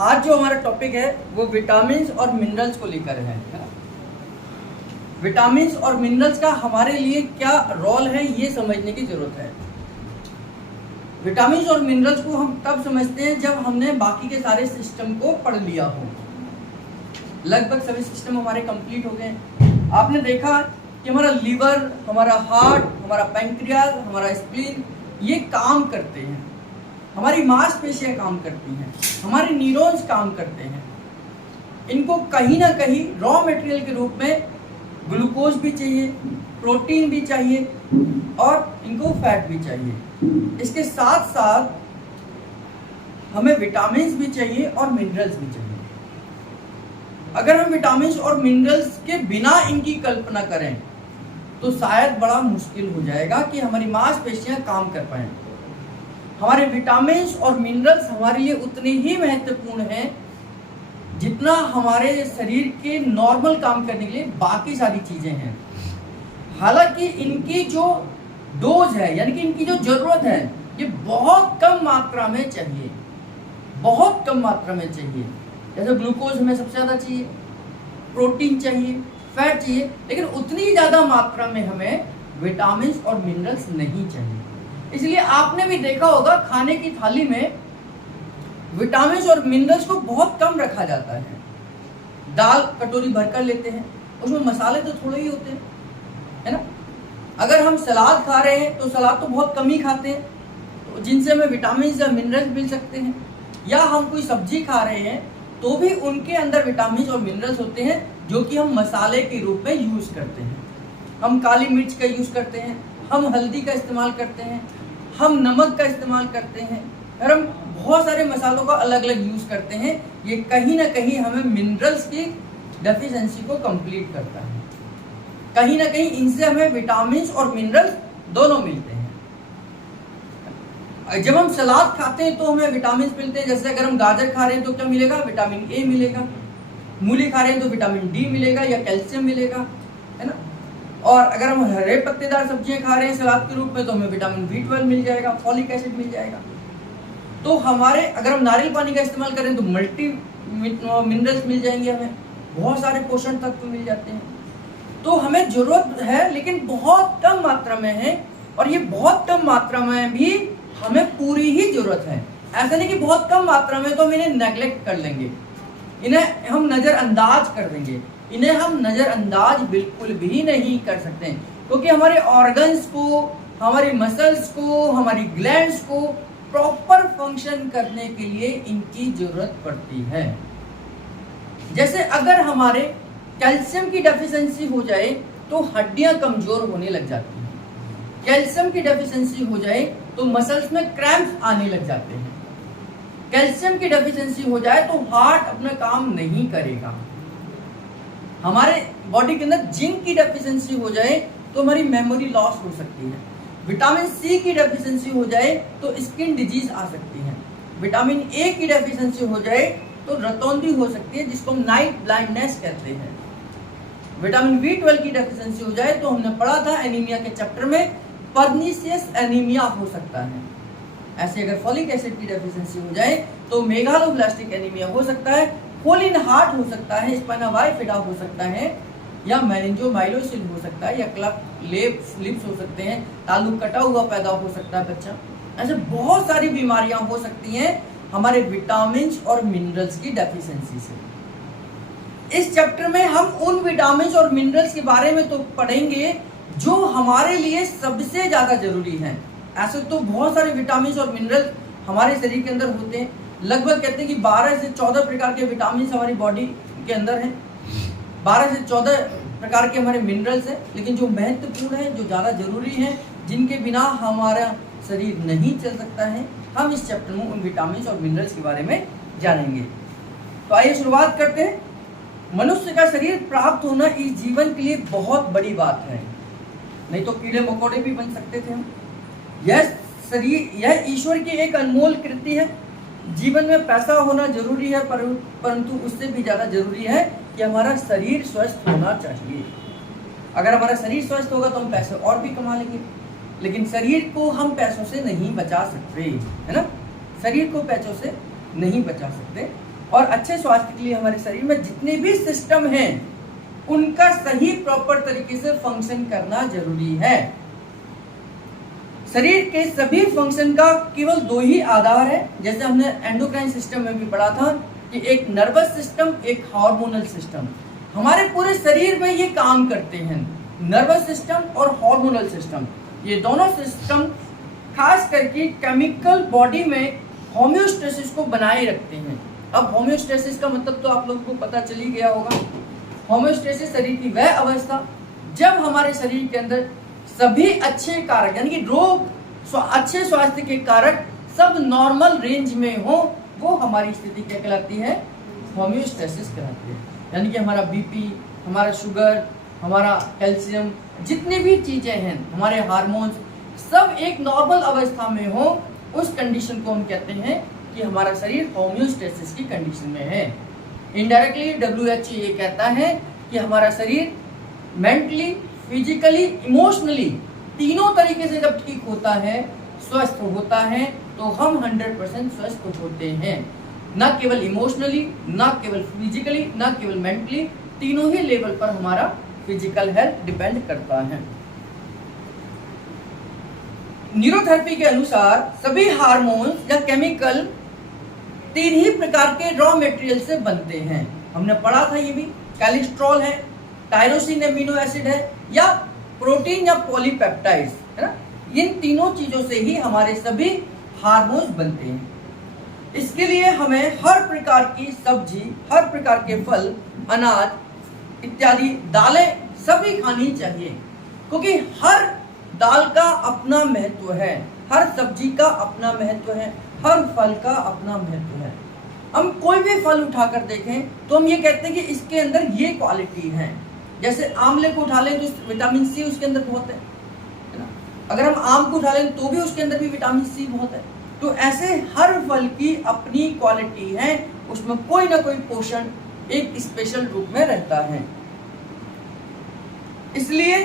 आज जो हमारा टॉपिक है वो विटामिन्स और मिनरल्स को लेकर है ना। विटामिन्स और मिनरल्स का हमारे लिए क्या रोल है ये समझने की जरूरत है। विटामिन्स और मिनरल्स को हम तब समझते हैं जब हमने बाकी के सारे सिस्टम को पढ़ लिया हो। लगभग सभी सिस्टम हमारे कंप्लीट हो गए। आपने देखा कि हमारा लीवर, हमारा हार्ट, हमारा पैंक्रियाज, हमारा स्प्लीन ये काम करते हैं, हमारी मांसपेशियां काम करती हैं, हमारे न्यूरॉन्स काम करते हैं। इनको कहीं ना कहीं रॉ मटेरियल के रूप में ग्लूकोज भी चाहिए, प्रोटीन भी चाहिए और इनको फैट भी चाहिए। इसके साथ साथ हमें विटामिन्स भी चाहिए और मिनरल्स भी चाहिए। अगर हम विटामिन्स और मिनरल्स के बिना इनकी कल्पना करें तो शायद बड़ा मुश्किल हो जाएगा कि हमारी मांसपेशियां काम कर पाएं। हमारे विटामिन्स और मिनरल्स हमारे लिए उतने ही महत्वपूर्ण हैं जितना हमारे शरीर के नॉर्मल काम करने के लिए बाकी सारी चीजें हैं। हालांकि इनकी जो डोज है यानी कि इनकी जो जरूरत है ये बहुत कम मात्रा में चाहिए, बहुत कम मात्रा में चाहिए। जैसे ग्लूकोज हमें सबसे ज्यादा चाहिए, प्रोटीन चाहिए, फैट चाहिए, लेकिन उतनी ज्यादा मात्रा में हमें विटामिन्स और मिनरल्स नहीं चाहिए। इसलिए आपने भी देखा होगा खाने की थाली में विटामिन्स और मिनरल्स को बहुत कम रखा जाता है। दाल कटोरी भरकर लेते हैं, उसमें मसाले तो थोड़े ही होते हैं, है ना। अगर हम सलाद खा रहे हैं तो सलाद तो बहुत कम ही खाते हैं, तो जिनसे हमें विटामिन्स या मिनरल्स मिल सकते हैं। या हम कोई सब्जी खा रहे हैं तो भी उनके अंदर विटामिन्स और मिनरल्स होते हैं जो कि हम मसाले के रूप में यूज करते हैं। हम काली मिर्च का यूज करते हैं, हम हल्दी का इस्तेमाल करते हैं, हम नमक का इस्तेमाल करते हैं और हम बहुत सारे मसालों का अलग अलग यूज करते हैं। ये कहीं ना कहीं हमें मिनरल्स की डेफिशिएंसी को कंप्लीट करता है। कहीं ना कहीं इनसे हमें विटामिन्स और मिनरल्स दोनों मिलते हैं। जब हम सलाद खाते हैं तो हमें विटामिन मिलते हैं। जैसे अगर हम गाजर खा रहे हैं तो क्या मिलेगा? विटामिन ए मिलेगा। मूली खा रहे हैं तो विटामिन डी मिलेगा या कैल्शियम मिलेगा, है ना। और अगर हम हरे पत्तेदार सब्जियां खा रहे हैं सलाद के रूप में तो हमें विटामिन B12 मिल जाएगा, फॉलिक एसिड मिल जाएगा। तो हमारे अगर हम नारियल पानी का इस्तेमाल करें तो मल्टी मिनरल्स मिल जाएंगे, हमें बहुत सारे पोषण तत्व मिल जाते हैं। तो हमें जरूरत है लेकिन बहुत कम मात्रा में है, और ये बहुत कम मात्रा में भी हमें पूरी ही जरूरत है। ऐसा नहीं कि बहुत कम मात्रा में तो हम इन्हें नेग्लेक्ट कर लेंगे, इन्हें हम नजरअंदाज कर देंगे। इन्हें हम नजरअंदाज बिल्कुल भी नहीं कर सकते, क्योंकि हमारे ऑर्गन्स को, हमारी मसल्स को, हमारी ग्लैंड्स को प्रॉपर फंक्शन करने के लिए इनकी जरूरत पड़ती है। जैसे अगर हमारे कैल्शियम की डेफिशिएंसी हो जाए तो हड्डियां कमजोर होने लग जाती हैं। कैल्शियम की डेफिशिएंसी हो जाए तो मसल्स में क्रैम्प्स आने लग जाते हैं। कैल्शियम की डेफिशिएंसी हो जाए तो हार्ट अपना काम नहीं करेगा। हमारे बॉडी के अंदर जिंक की डेफिशिएंसी हो जाए तो हमारी मेमोरी लॉस हो सकती है। विटामिन सी की डेफिशिएंसी हो जाए तो स्किन डिजीज आ सकती है। विटामिन ए की डेफिशिएंसी हो जाए तो रतौंधी हो सकती है, जिसको हम नाइट ब्लाइंडनेस कहते हैं। विटामिन B12 की डेफिशिएंसी हो जाए तो हमने पढ़ा था एनीमिया के चैप्टर में, पर्नीशियस एनीमिया हो सकता है। ऐसे अगर फॉलिक एसिड की डेफिशिएंसी हो जाए तो मेगालोब्लास्टिक एनीमिया हो सकता है, होल इन हार्ट हो सकता है, स्पाइना बाइफिडा हो सकता है, या मेनिंजोमाइलोसिस हो सकता है, या क्लेफ्ट लिप्स हो सकते हैं, तालु कटा हुआ पैदा हो सकता है बच्चा। ऐसे बहुत सारी बीमारियां हो सकती हैं हमारे विटामिन्स और मिनरल्स की डेफिशिएंसी से। इस चैप्टर में हम उन विटामिन्स और मिनरल्स के बारे में तो पढ़ेंगे जो हमारे लिए सबसे ज्यादा जरूरी हैं। ऐसे तो बहुत सारे विटामिन्स और मिनरल्स हमारे शरीर के अंदर होते हैं। लगभग कहते हैं कि 12 से 14 प्रकार के विटामिन्स हमारी बॉडी के अंदर हैं, 12 से 14 प्रकार के हमारे मिनरल्स हैं। लेकिन जो महत्वपूर्ण है, जो ज़्यादा जरूरी है, जिनके बिना हमारा शरीर नहीं चल सकता है, हम इस चैप्टर में उन विटामिन्स और मिनरल्स के बारे में जानेंगे। तो आइए शुरुआत करते हैं। मनुष्य का शरीर प्राप्त होना इस जीवन के लिए बहुत बड़ी बात है, नहीं तो कीड़े मकोड़े भी बन सकते थे हम। यह शरीर, यह ईश्वर की एक अनमोल कृति है। जीवन में पैसा होना जरूरी है, परंतु उससे भी ज्यादा जरूरी है कि हमारा शरीर स्वस्थ होना चाहिए। अगर हमारा शरीर स्वस्थ होगा तो हम पैसे और भी कमा लेंगे, लेकिन शरीर को हम पैसों से नहीं बचा सकते, है ना। शरीर को पैसों से नहीं बचा सकते। और अच्छे स्वास्थ्य के लिए हमारे शरीर में जितने भी सिस्टम हैं उनका सही प्रॉपर तरीके से फंक्शन करना जरूरी है। शरीर के सभी फंक्शन का केवल दो ही आधार है, जैसे हमने एंडोक्राइन सिस्टम में भी पढ़ा था कि एक नर्वस सिस्टम, एक हार्मोनल सिस्टम। हमारे पूरे शरीर में ये काम करते हैं, नर्वस सिस्टम और हार्मोनल सिस्टम। ये दोनों सिस्टम खास करके केमिकल बॉडी में होम्योस्टेसिस को बनाए रखते हैं। अब होम्योस्टेसिस का मतलब तो आप लोगों को पता चल ही गया होगा। होम्योस्टेसिस शरीर की वह अवस्था जब हमारे शरीर के अंदर सभी अच्छे कारक यानी कि रोग अच्छे स्वास्थ्य के कारक सब नॉर्मल रेंज में हो, वो हमारी स्थिति क्या कहलाती है? होम्योस्टेसिस कहलाती है। यानी कि हमारा बीपी, हमारा शुगर, हमारा कैल्शियम, जितनी भी चीजें हैं, हमारे हार्मोन्स सब एक नॉर्मल अवस्था में हो, उस कंडीशन को हम कहते हैं कि हमारा शरीर होम्योस्टेसिस की कंडीशन में है। इनडायरेक्टली WHO ये कहता है कि हमारा शरीर मेंटली, फिजिकली, इमोशनली तीनों तरीके से जब ठीक होता है, स्वस्थ होता है, तो हम 100% स्वस्थ होते हैं। न केवल इमोशनली, न केवल फिजिकली, न केवल मेंटली, तीनों ही लेवल पर हमारा फिजिकल हेल्थ डिपेंड करता है। न्यूरोथेरेपी के अनुसार सभी हार्मोन्स या केमिकल 3 ही प्रकार के रॉ मटेरियल से बनते हैं। हमने पढ़ा था ये भी, कोलेस्ट्रॉल है, टायरोसिन एमिनो एसिड है, या प्रोटीन या पॉलीपेप्टाइड्स, है ना। इन तीनों चीजों से ही हमारे सभी हार्मोन्स बनते हैं। इसके लिए हमें हर प्रकार की सब्जी, हर प्रकार के फल, अनाज इत्यादि दालें सभी खानी चाहिए, क्योंकि हर दाल का अपना महत्व है, हर सब्जी का अपना महत्व है, हर फल का अपना महत्व है। हम कोई भी फल उठाकर देखें तो हम ये कहते हैं कि इसके अंदर ये क्वालिटी है। जैसे आंवले को उठा लें तो विटामिन सी उसके अंदर बहुत है ना। अगर हम आम को उठा लें तो भी उसके अंदर भी विटामिन सी बहुत है। तो ऐसे हर फल की अपनी क्वालिटी है, उसमें कोई ना कोई पोषण एक स्पेशल रूप में रहता है। इसलिए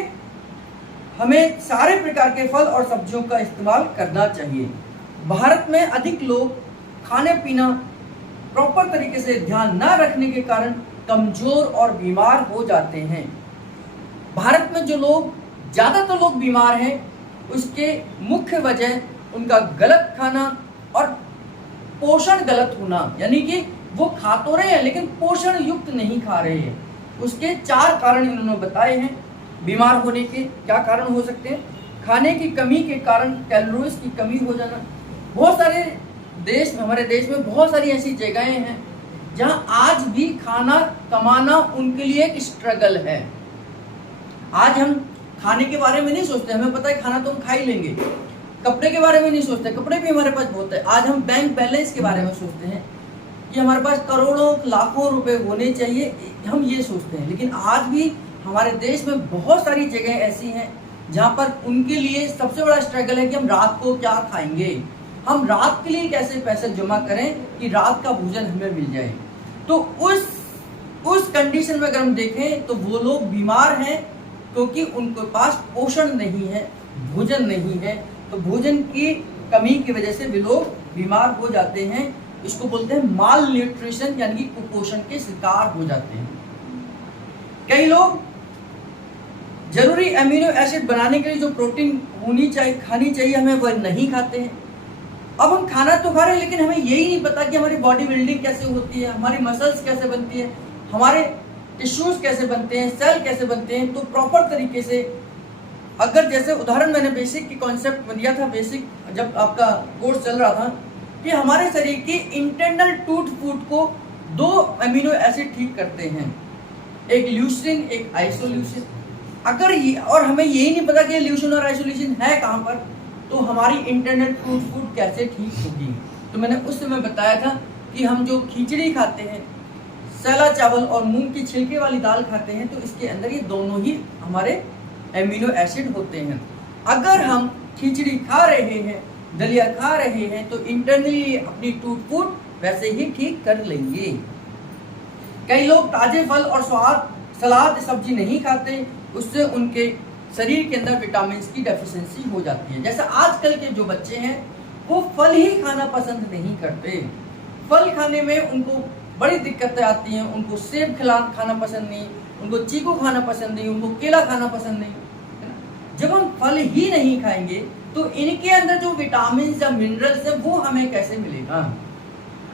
हमें सारे प्रकार के फल और सब्जियों का इस्तेमाल करना चाहिए। भारत में अधिक लोग खाने पीना प्रॉपर तरीके से ध्यान न रखने के कारण कमजोर और बीमार हो जाते हैं। भारत में जो लोग ज़्यादातर लोग बीमार हैं, उसके मुख्य वजह उनका गलत खाना और पोषण गलत होना, यानी कि वो खा तो रहे हैं लेकिन पोषण युक्त नहीं खा रहे हैं। उसके 4 कारण इन्होंने बताए हैं। बीमार होने के क्या कारण हो सकते हैं? खाने की कमी के कारण कैलोरीज की कमी हो जाना। बहुत सारे देश में, हमारे देश में बहुत सारी ऐसी जगहें हैं जहां आज भी खाना कमाना उनके लिए एक स्ट्रगल है। आज हम खाने के बारे में नहीं सोचते, हमें पता है खाना तो हम खा ही लेंगे। कपड़े के बारे में नहीं सोचते, कपड़े भी हमारे पास बहुत है। आज हम बैंक बैलेंस के बारे में सोचते हैं कि हमारे पास करोड़ों लाखों रुपए होने चाहिए, हम ये सोचते हैं। लेकिन आज भी हमारे देश में बहुत सारी जगह ऐसी हैं जहाँ पर उनके लिए सबसे बड़ा स्ट्रगल है कि हम रात को क्या खाएंगे, हम रात के लिए कैसे पैसे जमा करें कि रात का भोजन हमें मिल जाए। तो उस कंडीशन में अगर हम देखें तो वो लोग बीमार हैं क्योंकि उनके पास पोषण नहीं है, भोजन नहीं है। तो भोजन की कमी की वजह से वे लोग बीमार हो जाते हैं। इसको बोलते हैं माल न्यूट्रिशन, यानी कि कुपोषण के शिकार हो जाते हैं। कई लोग जरूरी एमिनो एसिड बनाने के लिए जो प्रोटीन होनी चाहिए, खानी चाहिए, हमें वह नहीं खाते हैं। अब हम खाना तो खा रहे हैं लेकिन हमें यही नहीं पता कि हमारी बॉडी बिल्डिंग कैसे होती है, हमारी मसल्स कैसे बनती है, हमारे टिश्यूज कैसे बनते हैं, सेल कैसे बनते हैं। तो प्रॉपर तरीके से अगर जैसे उदाहरण मैंने बेसिक की कॉन्सेप्ट में दिया था, बेसिक जब आपका कोर्स चल रहा था, कि हमारे शरीर की इंटरनल टूट फूट को 2 एमिनो एसिड ठीक करते हैं, एक ल्यूसिन, एक आइसोल्यूसिन। अगर ये, और हमें यही नहीं पता कि ल्यूसिन और आइसोल्यूसिन है कहाँ पर, तो हमारी इंटरनल टूट फूट कैसे ठीक होगी। तो मैंने उस समय बताया था कि हम जो खिचड़ी खाते हैं, सैला चावल और मूंग की छिलके वाली दाल खाते हैं, तो इसके अंदर ये दोनों ही हमारे एमिनो एसिड होते हैं। अगर हम खिचड़ी खा रहे हैं, दलिया खा रहे हैं, तो इंटरनली अपनी टूट फूट वैसे ही ठीक कर लेंगे। कई लोग ताजे फल और सलाद सब्जी नहीं खाते, उससे उनके शरीर के अंदर विटामिन की डेफिशिएंसी हो जाती है। जैसे आजकल के जो बच्चे हैं वो फल ही खाना पसंद नहीं करते। फल खाने में उनको बड़ी दिक्कतें आती हैं। उनको सेब खाना पसंद नहीं, उनको चीकू खाना पसंद नहीं, उनको केला खाना पसंद नहीं, है ना। जब हम फल ही नहीं खाएंगे तो इनके अंदर जो विटामिन या मिनरल्स है वो हमें कैसे मिलेगा।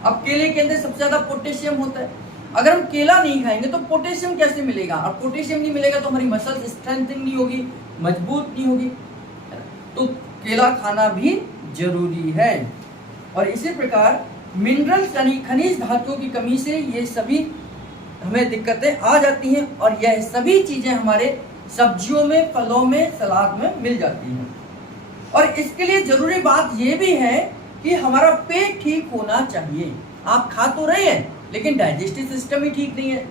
अब केले के अंदर सबसे ज्यादा पोटेशियम होता है, अगर हम केला नहीं खाएंगे तो पोटेशियम कैसे मिलेगा, और पोटेशियम नहीं मिलेगा तो हमारी मसल्स स्ट्रेंथनिंग नहीं होगी, मजबूत नहीं होगी, है ना। तो केला खाना भी जरूरी है। और इसी प्रकार मिनरल्स यानी खनिज धातुओं की कमी से ये सभी हमें दिक्कतें आ जाती हैं, और यह सभी चीजें हमारे सब्जियों में, फलों में, सलाद में मिल जाती हैं। और इसके लिए जरूरी बात यह भी है कि हमारा पेट ठीक होना चाहिए। आप खा तो रहे हैं लेकिन डाइजेस्टिव सिस्टम ही ठीक नहीं है,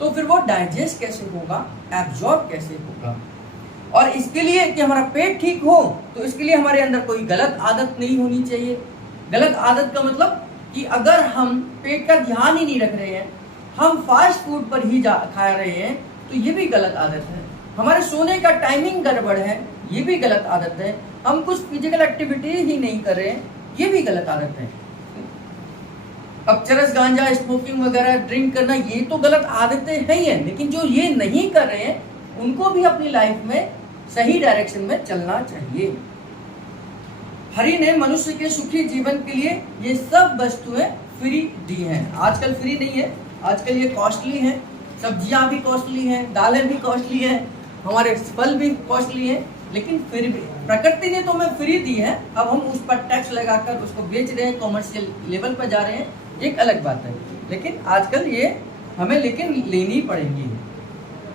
तो फिर वो डाइजेस्ट कैसे होगा, एब्जॉर्ब कैसे होगा। और इसके लिए कि हमारा पेट ठीक हो तो इसके लिए हमारे अंदर कोई गलत आदत नहीं होनी चाहिए। गलत आदत का मतलब कि अगर हम पेट का ध्यान ही नहीं रख रहे हैं, हम फास्ट फूड पर ही खा रहे हैं, तो ये भी गलत आदत है। हमारे सोने का टाइमिंग गड़बड़ है, ये भी गलत आदत है। हम कुछ फिजिकल एक्टिविटी ही नहीं कर रहे हैं, ये भी गलत आदत है। अब चरस, गांजा, स्मोकिंग वगैरह, ड्रिंक करना, ये तो गलत आदतें हैं ही हैं, लेकिन जो ये नहीं कर रहे हैं उनको भी अपनी लाइफ में सही डायरेक्शन में चलना चाहिए। हरि ने मनुष्य के सुखी जीवन के लिए ये सब वस्तुएं फ्री दी हैं। आजकल फ्री नहीं है, आजकल ये कॉस्टली हैं। सब्जियां भी कॉस्टली हैं, दालें भी कॉस्टली हैं, हमारे फल भी कॉस्टली हैं, लेकिन फिर भी प्रकृति ने तो हमें फ्री दी है। अब हम उस पर टैक्स लगाकर उसको बेच रहे हैं, कॉमर्शियल लेवल पर जा रहे हैं, एक अलग बात है, लेकिन आजकल ये हमें लेकिन लेनी पड़ेगी।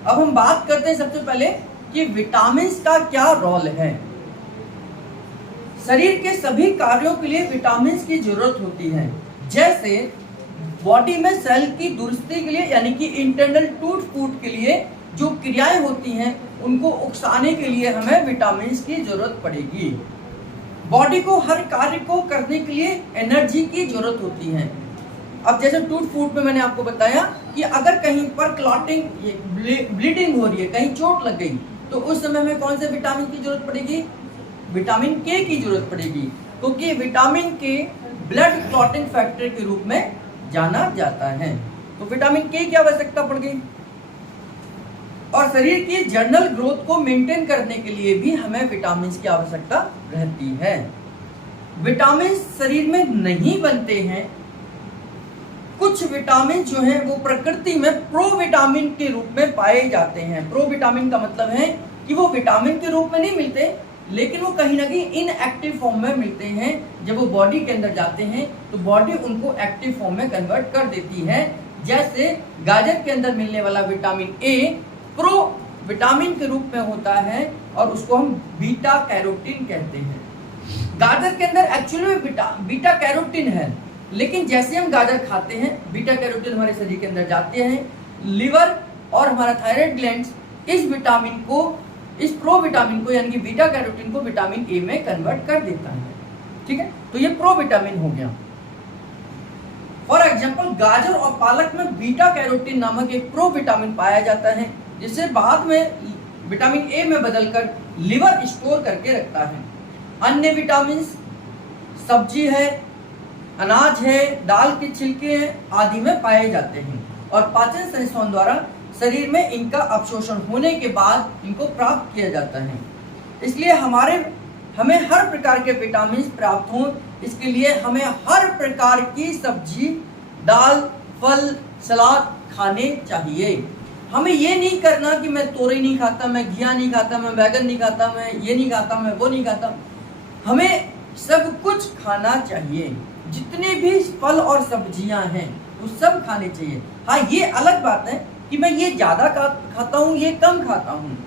अब हम बात करते हैं सबसे पहले कि विटामिन का क्या रोल है। शरीर के सभी कार्यों के लिए विटामिन की जरूरत होती है। जैसे बॉडी में सेल की दुरुस्ती के लिए, यानी कि इंटरनल टूट फूट के लिए जो क्रियाएं होती हैं उनको उकसाने के लिए हमें विटामिन की जरूरत पड़ेगी। बॉडी को हर कार्य को करने के लिए एनर्जी की जरूरत होती है। अब जैसे टूट फूट में मैंने आपको बताया कि अगर कहीं पर क्लॉटिंग, ब्लीडिंग हो रही है, कहीं चोट लग गई, तो उस समय में कौन से विटामिन की जरूरत पड़ेगी, विटामिन के की जरूरत पड़ेगी, क्योंकि विटामिन के ब्लड क्लॉटिंग फैक्टर के रूप में जाना जाता है। तो विटामिन के की आवश्यकता पड़ गई। और शरीर की जर्नल ग्रोथ को मेंटेन करने के लिए भी हमें विटामिन की आवश्यकता रहती है। विटामिन शरीर में नहीं बनते हैं। कुछ विटामिन जो हैं वो प्रकृति में प्रोविटामिन के रूप में पाए जाते हैं। प्रोविटामिन का मतलब है कि वो विटामिन के रूप में नहीं मिलते, लेकिन वो कहीं ना कहीं इनएक्टिव फॉर्म में मिलते हैं। जब वो बॉडी के अंदर जाते हैं तो बॉडी उनको एक्टिव फॉर्म में कन्वर्ट कर देती है। जैसे गाजर के अंदर मिलने वाला विटामिन ए प्रो विटामिन के रूप में होता है और उसको हम बीटा कैरोटीन कहते हैं। गाजर के अंदर एक्चुअली में बीटा कैरोटीन है, लेकिन जैसे हम गाजर खाते हैं बीटा कैरोटीन हमारे शरीर के अंदर जाते हैं। लिवर और हमारा थायराइड ग्लैंड्स इस विटामिन को, इस प्रोविटामिन को यानी कि बीटा कैरोटीन को विटामिन ए में कन्वर्ट कर देता है। ठीक है, तो ये प्रोविटामिन हो गया। फॉर एग्जाम्पल गाजर और पालक में बीटा कैरोटीन नामक एक प्रोविटामिन पाया जाता है, जिसे बाद में विटामिन ए में बदलकर लिवर स्टोर करके रखता है। अन्य विटामिन सब्जी है, अनाज है, दाल के छिलके हैं आदि में पाए जाते हैं और पाचन संस्थाओं द्वारा शरीर में इनका अवशोषण होने के बाद इनको प्राप्त किया जाता है। इसलिए हमें हर प्रकार के विटामिन प्राप्त हों, इसके लिए हमें हर प्रकार की सब्जी, दाल, फल, सलाद खाने चाहिए। हमें ये नहीं करना कि मैं तोरई नहीं खाता, मैं घिया नहीं खाता, मैं बैगन नहीं खाता, मैं ये नहीं खाता, मैं वो नहीं खाता। हमें सब कुछ खाना चाहिए। जितने भी फल और सब्जियां हैं वो सब खाने चाहिए। हाँ, ये अलग बात है कि मैं ये ज्यादा खाता हूँ, ये कम खाता हूँ।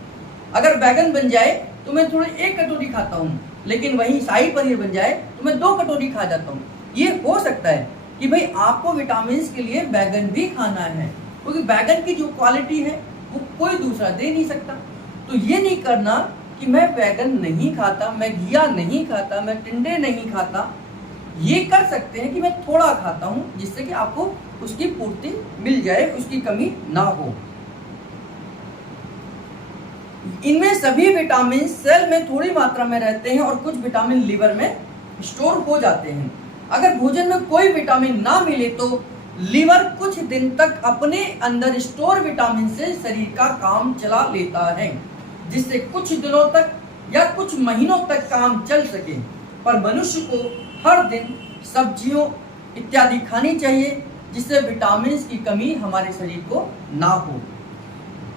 अगर बैगन बन जाए तो मैं थोड़ी 1 कटोरी खाता हूँ, लेकिन वहीं शाही पनीर बन जाए तो मैं 2 कटोरी खा जाता हूँ। ये हो सकता है कि भाई आपको विटामिन के लिए बैगन भी खाना है, क्योंकि बैगन की जो क्वालिटी है वो कोई दूसरा दे नहीं सकता। तो ये नहीं करना कि मैं बैगन नहीं खाता, मैं घिया नहीं खाता, मैं टिंडे नहीं खाता। ये कर सकते हैं कि मैं थोड़ा खाता हूँ, जिससे कि आपको उसकी पूर्ति मिल जाए, उसकी कमी ना हो। इनमें सभी विटामिन सेल में थोड़ी मात्रा में रहते हैं और कुछ विटामिन लीवर में स्टोर हो जाते हैं। अगर भोजन में कोई विटामिन ना मिले तो लीवर कुछ दिन तक अपने अंदर स्टोर विटामिन से शरीर का काम चला लेता है, जिससे कुछ दिनों तक या कुछ महीनों तक काम चल सके। पर मनुष्य को हर दिन सब्जियों इत्यादि खानी चाहिए, जिससे विटामिन की कमी हमारे शरीर को ना हो।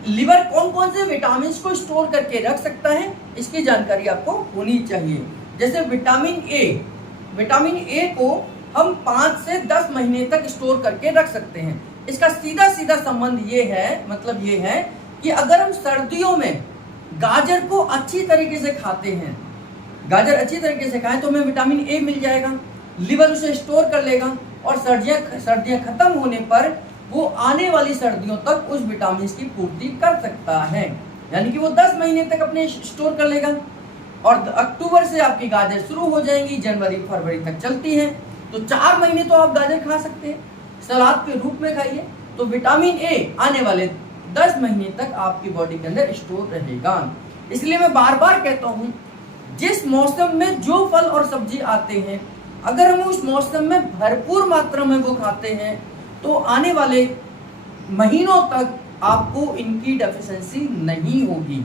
लीवर कौन कौन से विटामिन को स्टोर करके रख सकता है, इसकी जानकारी आपको होनी चाहिए। जैसे विटामिन ए को हम 5 से 10 महीने तक स्टोर करके रख सकते हैं। इसका सीधा सीधा संबंध ये है कि अगर हम सर्दियों में गाजर को अच्छी तरीके से खाते हैं, गाजर अच्छी तरीके से खाएं तो हमें विटामिन ए मिल जाएगा, लीवर उसे स्टोर कर लेगा और सर्दियां खत्म होने पर वो आने वाली सर्दियों तक उस विटामिन की पूर्ति कर सकता है। यानी कि वो 10 महीने तक अपने स्टोर कर लेगा। और अक्टूबर से आपकी गाजर शुरू हो जाएंगी, जनवरी फरवरी तक चलती हैं, तो 4 महीने तो आप गाजर खा सकते हैं, सलाद के रूप में खाइए। तो विटामिन ए आने वाले 10 महीने तक आपकी बॉडी के अंदर स्टोर रहेगा। इसलिए मैं बार बार कहता हूँ, जिस मौसम में जो फल और सब्जी आते हैं, अगर हम उस मौसम में भरपूर मात्रा में वो खाते हैं तो आने वाले महीनों तक आपको इनकी डेफिशिएंसी नहीं होगी।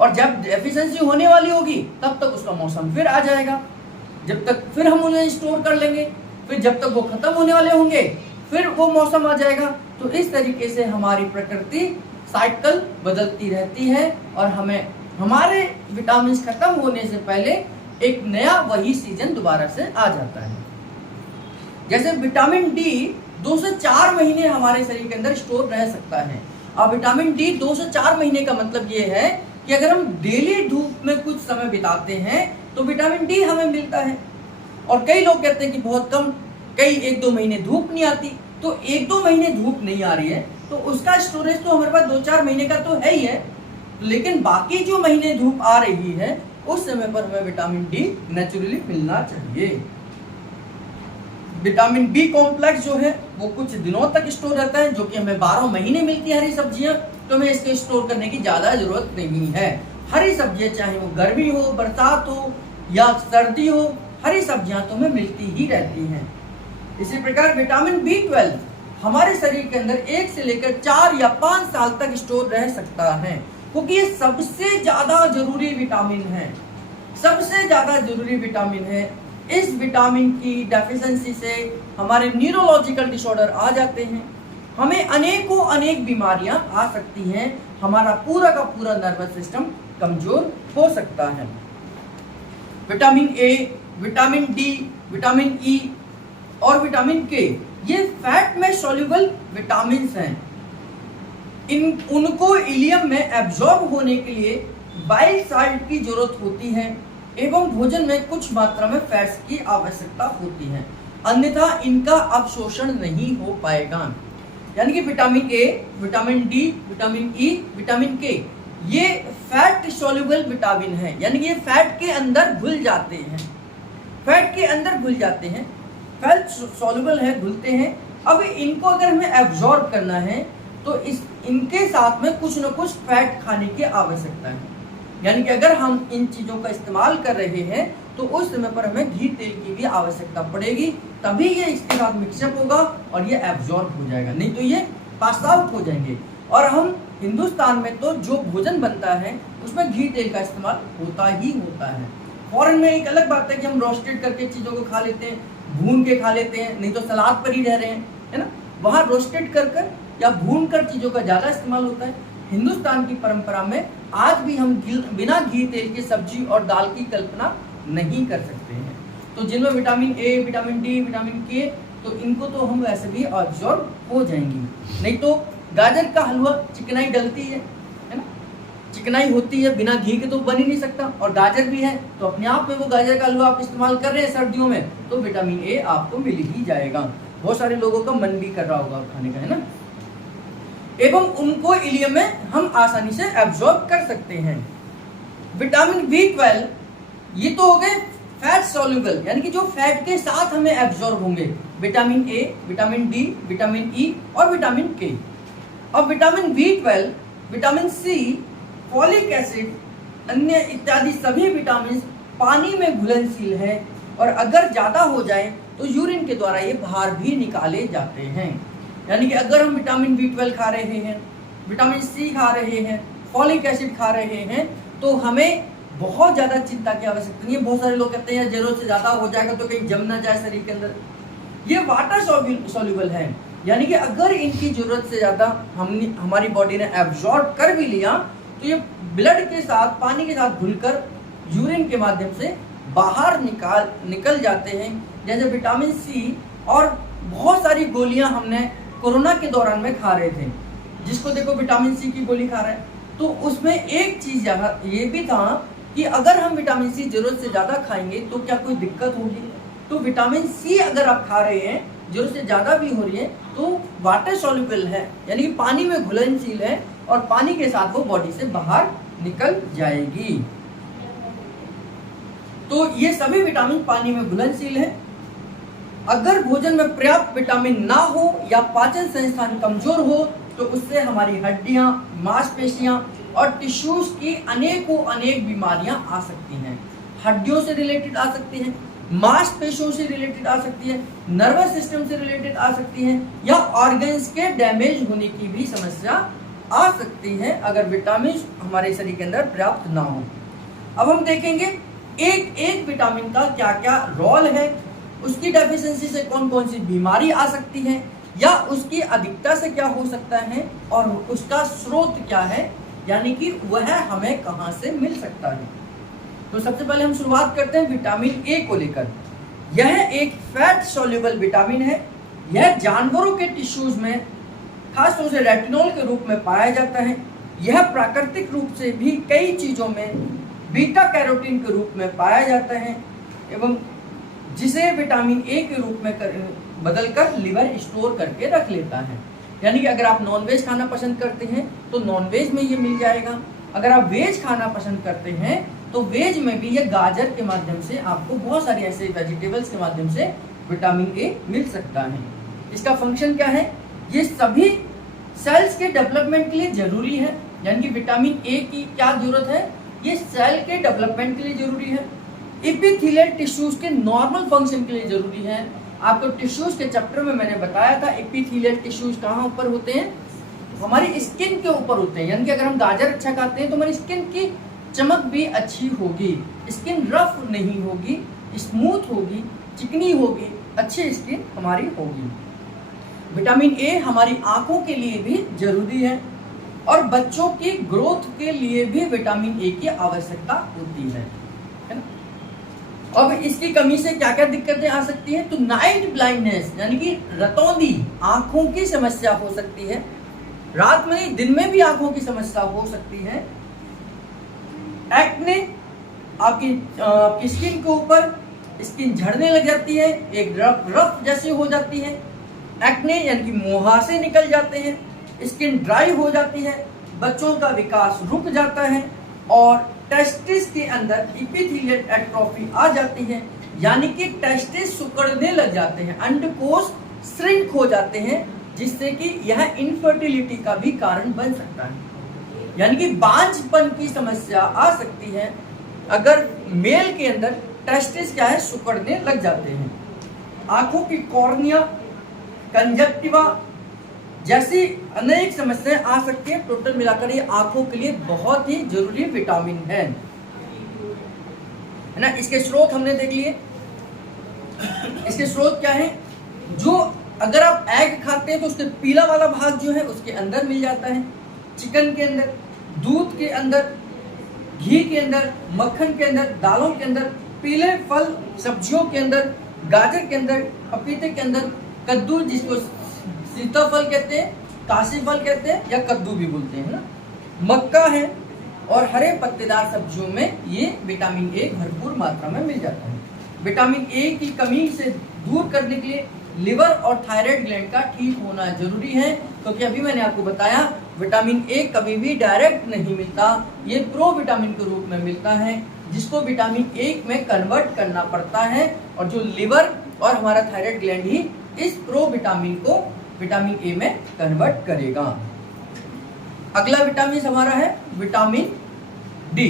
और जब डेफिशिएंसी होने वाली होगी तब तक उसका मौसम फिर आ जाएगा, जब तक फिर हम उन्हें स्टोर कर लेंगे, फिर जब तक वो खत्म होने वाले होंगे फिर वो मौसम आ जाएगा। तो इस तरीके से हमारी प्रकृति साइकिल बदलती रहती है और हमें हमारे विटामिन खत्म होने से पहले एक नया वही सीजन दोबारा से आ जाता है। जैसे विटामिन डी 2 से 4 महीने हमारे शरीर के अंदर स्टोर रह सकता है। अब विटामिन डी 2 से 4 महीने का मतलब ये है कि अगर हम डेली धूप में कुछ समय बिताते हैं तो विटामिन डी हमें मिलता है। और कई लोग कहते हैं कि बहुत कम, कई 1-2 महीने धूप नहीं आती, तो 1-2 महीने धूप नहीं आ रही है तो उसका स्टोरेज तो हमारे पास 2-4 महीने का तो है ही है, लेकिन बाकी जो महीने धूप आ रही है उस समय पर हमें विटामिन डी नेचुरली मिलना चाहिए। विटामिन बी कॉम्प्लेक्स जो है वो कुछ दिनों तक स्टोर रहता है, जो कि हमें 12 महीने मिलती है हरी सब्जियां, तो हमें इसके स्टोर करने की ज्यादा जरूरत नहीं है। हरी सब्जियां चाहे वो गर्मी हो, बरसात हो या सर्दी हो, हरी सब्जियां तो हमें मिलती ही रहती हैं। इसी प्रकार विटामिन B12 हमारे शरीर के अंदर 1 से लेकर 4 या 5 साल तक स्टोर रह सकता है, क्योंकि ये सबसे ज्यादा जरूरी विटामिन है, सबसे ज्यादा जरूरी विटामिन है। इस विटामिन की डेफिशिएंसी से हमारे न्यूरोलॉजिकल डिसऑर्डर आ जाते हैं, हमें अनेक बीमारियां आ सकती हैं, हमारा पूरा का पूरा नर्वस सिस्टम कमजोर हो सकता है। Vitamin A, vitamin D, vitamin E और विटामिन के ये फैट में सॉल्युबल विटामिन हैं। उनको इलियम में एब्जॉर्ब होने के लिए बाइल साल्ट की जरूरत होती है एवं भोजन में कुछ मात्रा में फैट्स की आवश्यकता होती है, अन्यथा इनका अवशोषण नहीं हो पाएगा। यानी कि vitamin A, vitamin D, vitamin E, vitamin के ये फैट सॉल्युबल विटामिन है, यानी कि ये फैट के अंदर घुल जाते हैं, फैट के अंदर घुल जाते हैं, फैट सॉल्युबल है, घुलते हैं। अब इनको अगर हमें एब्जॉर्ब करना है तो इनके साथ में कुछ न कुछ फैट खाने की आवश्यकता है। यानी कि अगर हम इन चीज़ों का इस्तेमाल कर रहे हैं तो उस समय पर हमें घी तेल की भी आवश्यकता पड़ेगी, तभी ये इसके साथ मिक्सअप होगा और ये एब्जॉर्ब हो जाएगा, नहीं तो ये पास आउट हो जाएंगे। और हम हिंदुस्तान में तो जो भोजन बनता है उसमें घी तेल का इस्तेमाल होता ही होता है। फॉरेन में एक अलग बात है कि हम रोस्टेड करके चीज़ों को खा लेते हैं, भून के खा लेते हैं, नहीं तो सलाद पर ही रह रहे हैं, है ना। वहाँ रोस्टेड कर या भून कर चीज़ों का ज़्यादा इस्तेमाल होता है। हिंदुस्तान की परंपरा में आज भी हम बिना घी तेल की सब्जी और दाल की कल्पना नहीं कर सकते हैं। तो जिनमें vitamin A, vitamin D, vitamin के, तो इनको तो हम वैसे भी ऑब्जॉर्ब हो जाएंगी। नहीं तो गाजर का हलवा चिकनाई डलती है ना, चिकनाई होती है, बिना घी के तो बन ही नहीं सकता। और गाजर भी है तो अपने आप में वो गाजर का हलवा आप इस्तेमाल कर रहे हैं सर्दियों में तो विटामिन ए आपको मिल ही जाएगा। बहुत सारे लोगों का मन भी कर रहा होगा खाने का, है ना। एवं उनको इलियम में हम आसानी से एब्जॉर्ब कर सकते हैं। विटामिन B12 ये तो हो गए फैट सॉल्युबल, यानी कि जो फैट के साथ हमें एब्जॉर्ब होंगे, vitamin A, vitamin D, vitamin E और विटामिन के। अब vitamin B12, vitamin C, folic acid, अन्य इत्यादि सभी विटामिन पानी में घुलनशील है और अगर ज्यादा हो जाए तो यूरिन के द्वारा ये बाहर भी निकाले जाते हैं। यानी कि अगर हम विटामिन B12 खा रहे हैं, विटामिन C खा रहे हैं, फॉलिक एसिड खा रहे हैं, तो हमें बहुत ज़्यादा चिंता की आवश्यकता नहीं है। बहुत सारे लोग कहते हैं जरूरत से ज़्यादा हो जाएगा तो कहीं जम ना जाए शरीर के अंदर। ये वाटर सॉल्युबल है, यानी कि अगर इनकी जरूरत से ज़्यादा हमारी बॉडी ने एब्जॉर्ब कर भी लिया तो ये ब्लड के साथ, पानी के साथ घुलकर यूरिन के माध्यम से बाहर निकल जाते हैं। जैसे विटामिन C और बहुत सारी गोलियां हमने कोरोना के दौरान में खा रहे थे, जिसको देखो विटामिन C की गोली खा रहे हैं, तो उसमें एक चीज ये भी था कि अगर हम विटामिन C जरूरत से ज्यादा खाएंगे तो क्या कोई दिक्कत होगी। तो विटामिन C अगर आप खा रहे हैं, जरूरत से ज्यादा भी हो रही है, तो वाटर सॉल्युबल है, यानी कि पानी में घुलनशील है और पानी के साथ वो बॉडी से बाहर निकल जाएगी। तो ये सभी विटामिन पानी में घुलनशील है। अगर भोजन में पर्याप्त विटामिन ना हो या पाचन संस्थान कमजोर हो तो उससे हमारी हड्डियां, मांसपेशियां और टिश्यूज की अनेक बीमारियां आ सकती हैं। हड्डियों से रिलेटेड आ सकती हैं, मांसपेशियों से रिलेटेड आ सकती है, नर्वस सिस्टम से रिलेटेड आ सकती है, या ऑर्गन्स के डैमेज होने की भी समस्या आ सकती है अगर विटामिन हमारे शरीर के अंदर पर्याप्त ना हो। अब हम देखेंगे एक विटामिन का क्या क्या रोल है, उसकी डेफिशिएंसी से कौन कौन सी बीमारी आ सकती है, या उसकी अधिकता से क्या हो सकता है, और उसका स्रोत क्या है, यानी कि वह हमें कहां से मिल सकता है। तो सबसे पहले हम शुरुआत करते हैं विटामिन ए को लेकर। यह एक फैट सॉल्युबल विटामिन है। यह जानवरों के टिश्यूज में खास तौर से रेटिनॉल के रूप में पाया जाता है। यह प्राकृतिक रूप से भी कई चीजों में बीटा कैरोटीन के रूप में पाया जाता है, एवं जिसे विटामिन ए के रूप में बदलकर लिवर स्टोर करके रख लेता है। यानी कि अगर आप नॉनवेज खाना पसंद करते हैं तो नॉनवेज में ये मिल जाएगा, अगर आप वेज खाना पसंद करते हैं तो वेज में भी ये गाजर के माध्यम से आपको बहुत सारी ऐसे वेजिटेबल्स के माध्यम से विटामिन ए मिल सकता है। इसका फंक्शन क्या है, ये सभी सेल्स के डेवलपमेंट के लिए जरूरी है। यानी कि विटामिन ए की क्या जरूरत है, ये सेल के डेवलपमेंट के लिए जरूरी है, एपिथेलियल टिश्यूज के नॉर्मल फंक्शन के लिए जरूरी है। आपको टिश्यूज के चैप्टर में मैंने बताया था एपिथेलियल टिश्यूज कहाँ ऊपर होते हैं, हमारी स्किन के ऊपर होते हैं। यानी कि अगर हम गाजर अच्छा खाते हैं तो हमारी स्किन की चमक भी अच्छी होगी, स्किन रफ नहीं होगी, स्मूथ होगी, चिकनी होगी, अच्छी स्किन हमारी होगी। विटामिन ए हमारी आंखों के लिए भी जरूरी है और बच्चों की ग्रोथ के लिए भी विटामिन ए की आवश्यकता होती है ना। अब इसकी कमी से क्या क्या दिक्कतें आ सकती हैं, तो नाइट ब्लाइंडनेस यानी कि रतौंधी, आंखों की समस्या हो सकती है। रात में नहीं, दिन में भी आंखों की समस्या हो सकती है। एक्ने, आपकी स्किन के ऊपर स्किन झड़ने लग जाती है, एक रफ जैसी हो जाती है। एक्ने यानी कि मुहासे निकल जाते हैं, स्किन ड्राई हो जाती है, बच्चों का विकास रुक जाता है और टेस्टिस के अंदर एपिथेलियल एट्रोफी आ जाती है, यानी कि टेस्टिस सिकुड़ने लग जाते हैं, अंडकोश श्रिंक हो जाते हैं, जिससे कि यह इनफर्टिलिटी का भी कारण बन सकता है। यानी कि बांझपन की समस्या आ सकती है अगर मेल के अंदर टेस्टिस क्या है, सिकुड़ने लग जाते हैं। आंखों की कॉर्निया, कंजक्टिवा जैसी अनेक समस्याएं आ सकती है। टोटल मिलाकर ये आंखों के लिए बहुत ही जरूरी विटामिन है ना। इसके स्रोत हमने देख लिए। इसके स्रोत क्या है, जो अगर आप एग खाते हैं तो उसके पीला वाला भाग जो है उसके अंदर मिल जाता है, चिकन के अंदर, दूध के अंदर, घी के अंदर, मक्खन के अंदर, दालों के अंदर, पीले फल सब्जियों के अंदर, गाजर के अंदर, पपीते के अंदर, कद्दू जिसको सीताफल कहते हैं, काशी फल कहते हैं या कद्दू भी बोलते हैं ना, मक्का है और हरे पत्तेदार सब्जियों में ये विटामिन ए भरपूर मात्रा में मिल जाता है। विटामिन ए की कमी से दूर करने के लिए लिवर और थायराइड ग्लैंड का ठीक होना जरूरी है, क्योंकि अभी मैंने आपको बताया विटामिन ए कभी भी डायरेक्ट नहीं मिलता, ये प्रोविटामिन के रूप में मिलता है, जिसको विटामिन ए में कन्वर्ट करना पड़ता है, और जो लिवर और हमारा थायराइड ग्लैंड ही इस प्रोविटामिन को विटामिन ए में कन्वर्ट करेगा। अगला विटामिन हमारा है विटामिन डी।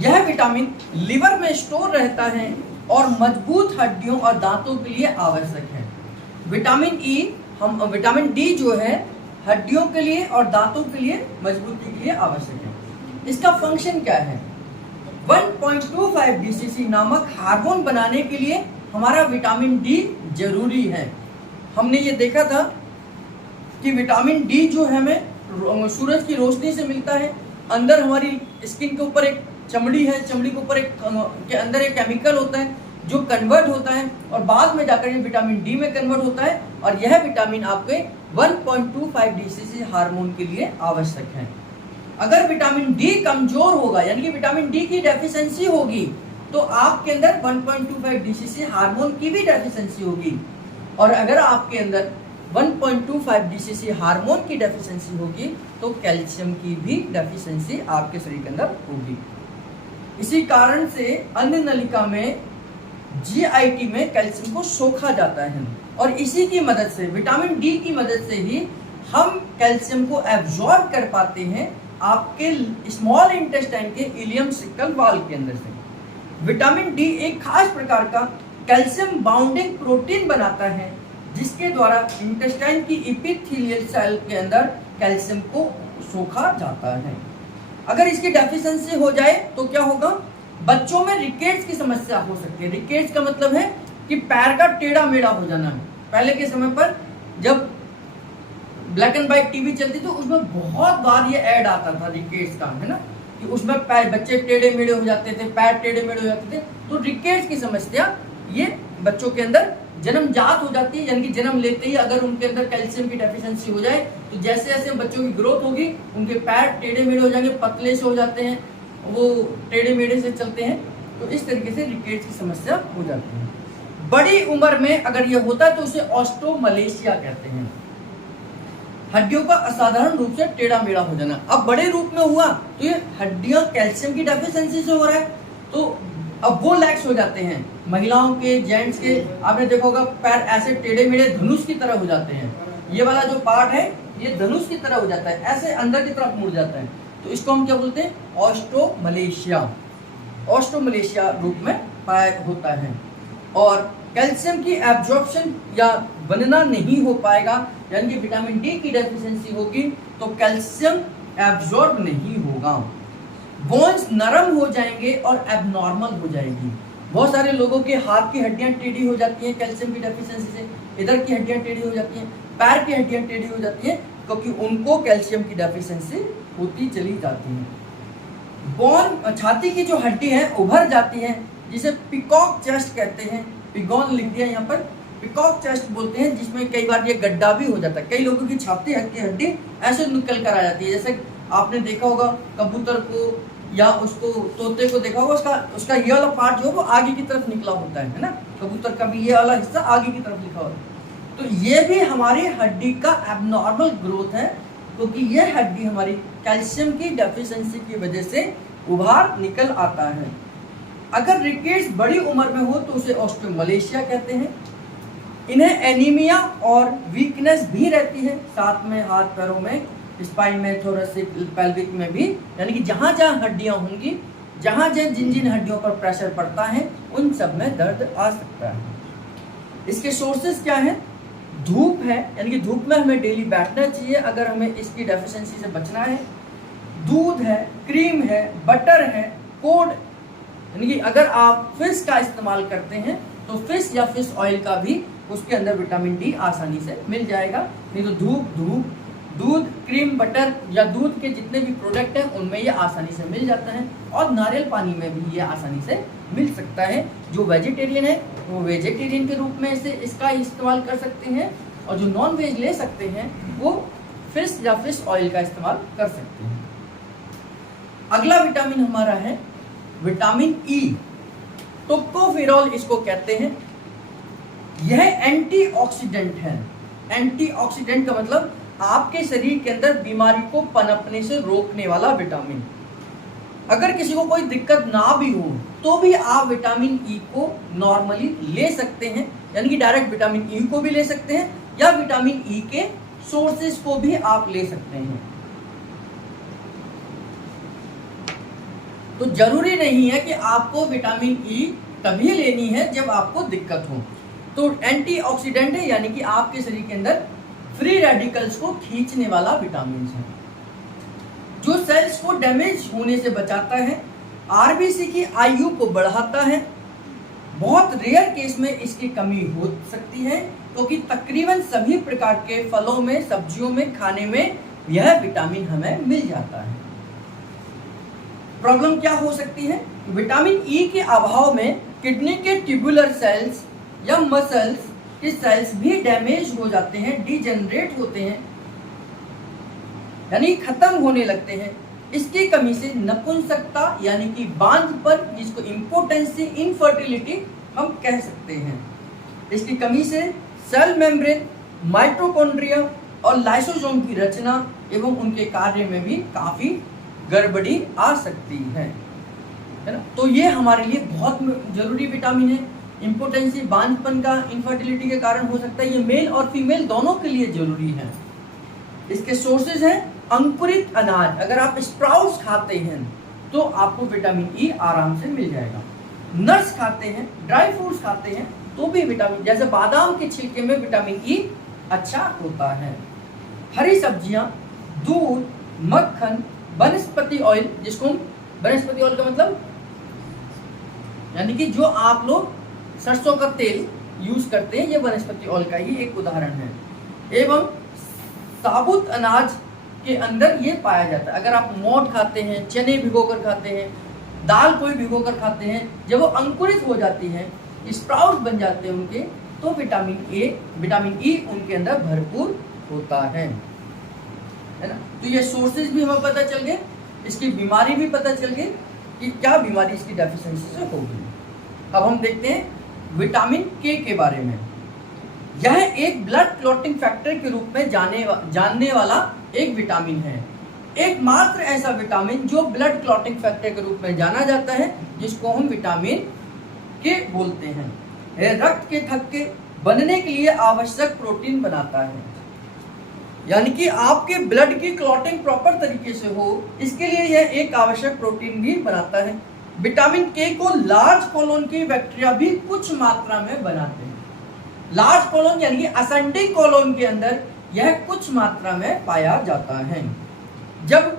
यह विटामिन लिवर में स्टोर रहता है और मजबूत हड्डियों और दांतों के लिए आवश्यक है। विटामिन ई हम विटामिन डी जो है हड्डियों के लिए और दांतों के लिए मजबूती के लिए आवश्यक है। इसका फंक्शन क्या है? 1.25 DCC नामक हार्मोन बनाने के लिए हमारा विटामिन डी जरूरी है। हमने ये देखा था कि विटामिन डी जो है हमें सूरज की रोशनी से मिलता है। अंदर हमारी स्किन के ऊपर एक चमड़ी है, चमड़ी के ऊपर के अंदर एक केमिकल होता है जो कन्वर्ट होता है और बाद में जाकर ये विटामिन डी में कन्वर्ट होता है और यह विटामिन आपके 1.25 DCC हार्मोन के लिए आवश्यक है। अगर विटामिन डी कमजोर होगा यानी कि विटामिन डी की डेफिशिएंसी होगी तो आपके अंदर 1.25 DCC हार्मोन की भी डेफिशिएंसी होगी और अगर आपके अंदर 1.25 DCC हार्मोन की डेफिशिएंसी होगी तो कैल्शियम की भी डेफिशिएंसी आपके शरीर के अंदर होगी। इसी कारण से अन्न नलिका में GIT में कैल्शियम को सोखा जाता है और इसी की मदद से विटामिन डी की मदद से ही हम कैल्शियम को एब्जॉर्ब कर पाते हैं आपके स्मॉल इंटेस्टाइन के इलियम सिकल वाल के अंदर से। विटामिन डी एक खास प्रकार का कैल्शियम बाउंडिंग प्रोटीन बनाता है जिसके द्वारा इंटेस्टाइन की एपिथेलियल सेल के अंदर कैल्शियम को सोखा जाता है। अगर इसकी डेफिशिएंसी हो जाए तो क्या होगा? बच्चों में रिकेट्स की समस्या हो सकती है। रिकेट्स का मतलब है कि पैर का टेढ़ा मेढ़ा हो जाना। पहले के समय पर जब ब्लैक एंड व्हाइट टीवी चलती तो उसमें बहुत बार ये ऐड आता था रिकेट्स का, है ना, कि उसमें पैर बच्चे टेढ़े मेढ़े हो जाते थे, पैर टेढ़े मेढ़े हो जाते थे। तो रिकेट्स की समस्या ये बच्चों के अंदर जन्मजात हो जाती है, यानी कि जन्म लेते ही अगर उनके अंदर कैल्शियम की डेफिशिएंसी हो जाए तो जैसे जैसे बच्चों की ग्रोथ होगी उनके पैर टेढ़े मेढ़े हो जाएंगे, पतले से हो जाते हैं, वो टेढ़े मेढ़े से चलते हैं। तो इस तरीके से रिकेट्स की समस्या हो जाती है। बड़ी उम्र में अगर ये होता है तो उसे ऑस्टोमलेशिया कहते हैं, हड्डियों का असाधारण रूप से टेढ़ा मेढ़ा हो जाना। अब बड़े रूप में हुआ तो ये हड्डियां कैल्शियम की डेफिशिएंसी से हो रहा है तो अब वो लैक्स हो जाते हैं। महिलाओं के, जेंट्स के आपने देखा होगा पैर ऐसे टेढ़े मेढ़े धनुष की तरह हो जाते हैं। ये वाला जो पार्ट है ये धनुष की तरह हो जाता है, ऐसे अंदर की तरफ मुड़ जाता है। तो इसको हम क्या बोलते हैं? ऑस्टोमलेशिया। ऑस्टोमलेशिया रूप में होता है और कैल्शियम की एब्जॉर्प्शन या बनना नहीं हो पाएगा, यानी कि विटामिन डी की डेफिशिएंसी होगी तो कैल्शियम एब्जॉर्ब नहीं होगा। बोन्स नरम हो जाएंगे और एबनॉर्मल हो जाएगी। बहुत सारे लोगों के हाथ की हड्डियां टेढ़ी हो जाती हैं कैल्शियम की डेफिशिएंसी से, इधर की हड्डियां टेढ़ी हो जाती हैं, पैर की हड्डियां टेढ़ी हो जाती हैं क्योंकि उनको कैल्शियम की डेफिशिएंसी होती चली जाती है। बोन छाती की जो हड्डी है उभर जाती है जिसे पिकॉक चेस्ट कहते हैं। पिगॉन लिख दिया यहाँ पर, पिकॉक चेस्ट बोलते हैं, जिसमें कई बार ये गड्ढा भी हो जाता है। कई लोगों की छाती की हड्डी ऐसे निकल कर आ जाती है, जैसे आपने देखा होगा कबूतर को या उसको तोते को देखा होगा, उसका ये वाला पार्ट जो है वो आगे की तरफ निकला होता है ना, कबूतर का भी ये वाला हिस्सा आगे की तरफ लिखा होता है। तो ये भी हमारी हड्डी का एबनॉर्मल ग्रोथ है क्योंकि ये हड्डी हमारी कैल्शियम की डेफिशिएंसी की वजह से उभार निकल आता है। अगर रिकेट्स बड़ी उम्र में हो तो उसे ऑस्टियोमलेशिया कहते हैं। इन्हें एनीमिया और वीकनेस भी रहती है, साथ में हाथ पैरों में, स्पाइन में, थोरेसिक, पेल्विक में भी, यानी कि जहाँ जहाँ हड्डियाँ होंगी, जहाँ जहाँ जिन जिन हड्डियों पर प्रेशर पड़ता है उन सब में दर्द आ सकता है। इसके सोर्सेज क्या हैं? धूप है, यानी कि धूप में हमें डेली बैठना चाहिए अगर हमें इसकी डेफिशिएंसी से बचना है। दूध है, क्रीम है, बटर है, कोड, यानी कि अगर आप फिश का इस्तेमाल करते हैं तो फिश या फिश ऑयल का भी उसके अंदर विटामिन डी आसानी से मिल जाएगा। नहीं तो दूध, क्रीम, बटर या दूध के जितने भी प्रोडक्ट हैं उनमें ये आसानी से मिल जाता है और नारियल पानी में भी ये आसानी से मिल सकता है। जो वेजिटेरियन है वो वेजिटेरियन के रूप में इसका इस्तेमाल कर सकते हैं और जो नॉन वेज ले सकते हैं वो फिश या फिश ऑयल का इस्तेमाल कर सकते हैं। अगला विटामिन हमारा है विटामिन ई, टोकोफेरॉल इसको कहते हैं। यह एंटीऑक्सीडेंट है। एंटीऑक्सीडेंट का मतलब आपके शरीर के अंदर बीमारी को पनपने से रोकने वाला विटामिन। अगर किसी को कोई दिक्कत ना भी हो तो भी आप विटामिन ई को नॉर्मली ले सकते हैं, यानी कि डायरेक्ट विटामिन ई को भी ले सकते हैं या विटामिन ई के सोर्सेज को भी आप ले सकते हैं। तो जरूरी नहीं है कि आपको विटामिन ई तभी लेनी है जब आपको दिक्कत हो। तो एंटीऑक्सीडेंट है, यानी कि आपके शरीर के अंदर फ्री रेडिकल्स को खींचने वाला विटामिन है, जो सेल्स को डैमेज होने से बचाता है, आरबीसी की आयु को बढ़ाता है। बहुत रेयर केस में इसकी कमी हो सकती है, क्योंकि तकरीबन सभी प्रकार के फलों में, सब्जियों में, खाने में यह विटामिन हमें मिल जाता है। प्रॉब्लम क्या हो सकती है? विटामिन ई के अभाव में किडनी के ट्यूबुलर सेल्स या मसल्स के सेल्स भी डैमेज हो जाते हैं, डिजेनरेट होते हैं, यानी खत्म होने लगते हैं। इसकी कमी से नपुंसकता यानी कि बांझपन, जिसको इम्पोटेंसी, इनफर्टिलिटी हम कह सकते हैं, इसकी कमी से सेल मेम्ब्रेन, माइटोकॉन्ड्रिया और लाइसोसोम की रचना एवं उनके कार्य में भी काफी गड़बड़ी आ सकती है ना। तो ये हमारे लिए बहुत जरूरी विटामिन है। इम्पोटेंसी, बांझपन का, इनफर्टिलिटी के कारण हो सकता है, ये मेल और फीमेल दोनों के लिए जरूरी है। इसके सोर्सेज हैं अंकुरित अनाज, अगर आप स्प्राउट्स खाते हैं तो आपको विटामिन ई आराम से मिल जाएगा। नट्स खाते हैं, ड्राई फ्रूट्स खाते हैं तो भी विटामिन, जैसे बादाम के छिलके में विटामिन ई अच्छा होता है। हरी सब्जियां, दूध, मक्खन, वनस्पति ऑयल, जिसको वनस्पति ऑयल का मतलब यानी कि जो आप लोग सरसों का तेल यूज करते हैं, ये वनस्पति ऑयल का ही एक उदाहरण है। एवं साबुत अनाज के अंदर ये पाया जाता है। अगर आप मोठ खाते हैं, चने भिगोकर खाते हैं, दाल कोई भिगोकर खाते हैं, जब वो अंकुरित हो जाती है, स्प्राउट बन जाते हैं उनके, तो विटामिन ई उनके अंदर भरपूर होता है ना। तो ये सोर्सेज भी हमें पता चल गए, इसकी बीमारी भी पता चल गई कि क्या बीमारी इसकी डेफिशिएंसी से होगी। अब हम देखते हैं विटामिन के बारे में। यह एक ब्लड क्लॉटिंग फैक्टर के रूप में जानने वाला एक विटामिन है, एकमात्र ऐसा विटामिन जो ब्लड क्लॉटिंग फैक्टर के रूप में जाना जाता है, जिसको हम विटामिन के बोलते हैं। यह रक्त के थक्के बनने के लिए आवश्यक प्रोटीन बनाता है, यानी कि आपके ब्लड की क्लॉटिंग प्रॉपर तरीके से हो, इसके लिए यह एक आवश्यक प्रोटीन भी बनाता है। विटामिन के को लार्ज कोलोन की बैक्टीरिया भी कुछ मात्रा में बनाते हैं। लार्ज कोलोन यानी कि असेंडिंग कोलोन के अंदर यह कुछ मात्रा में पाया जाता है। जब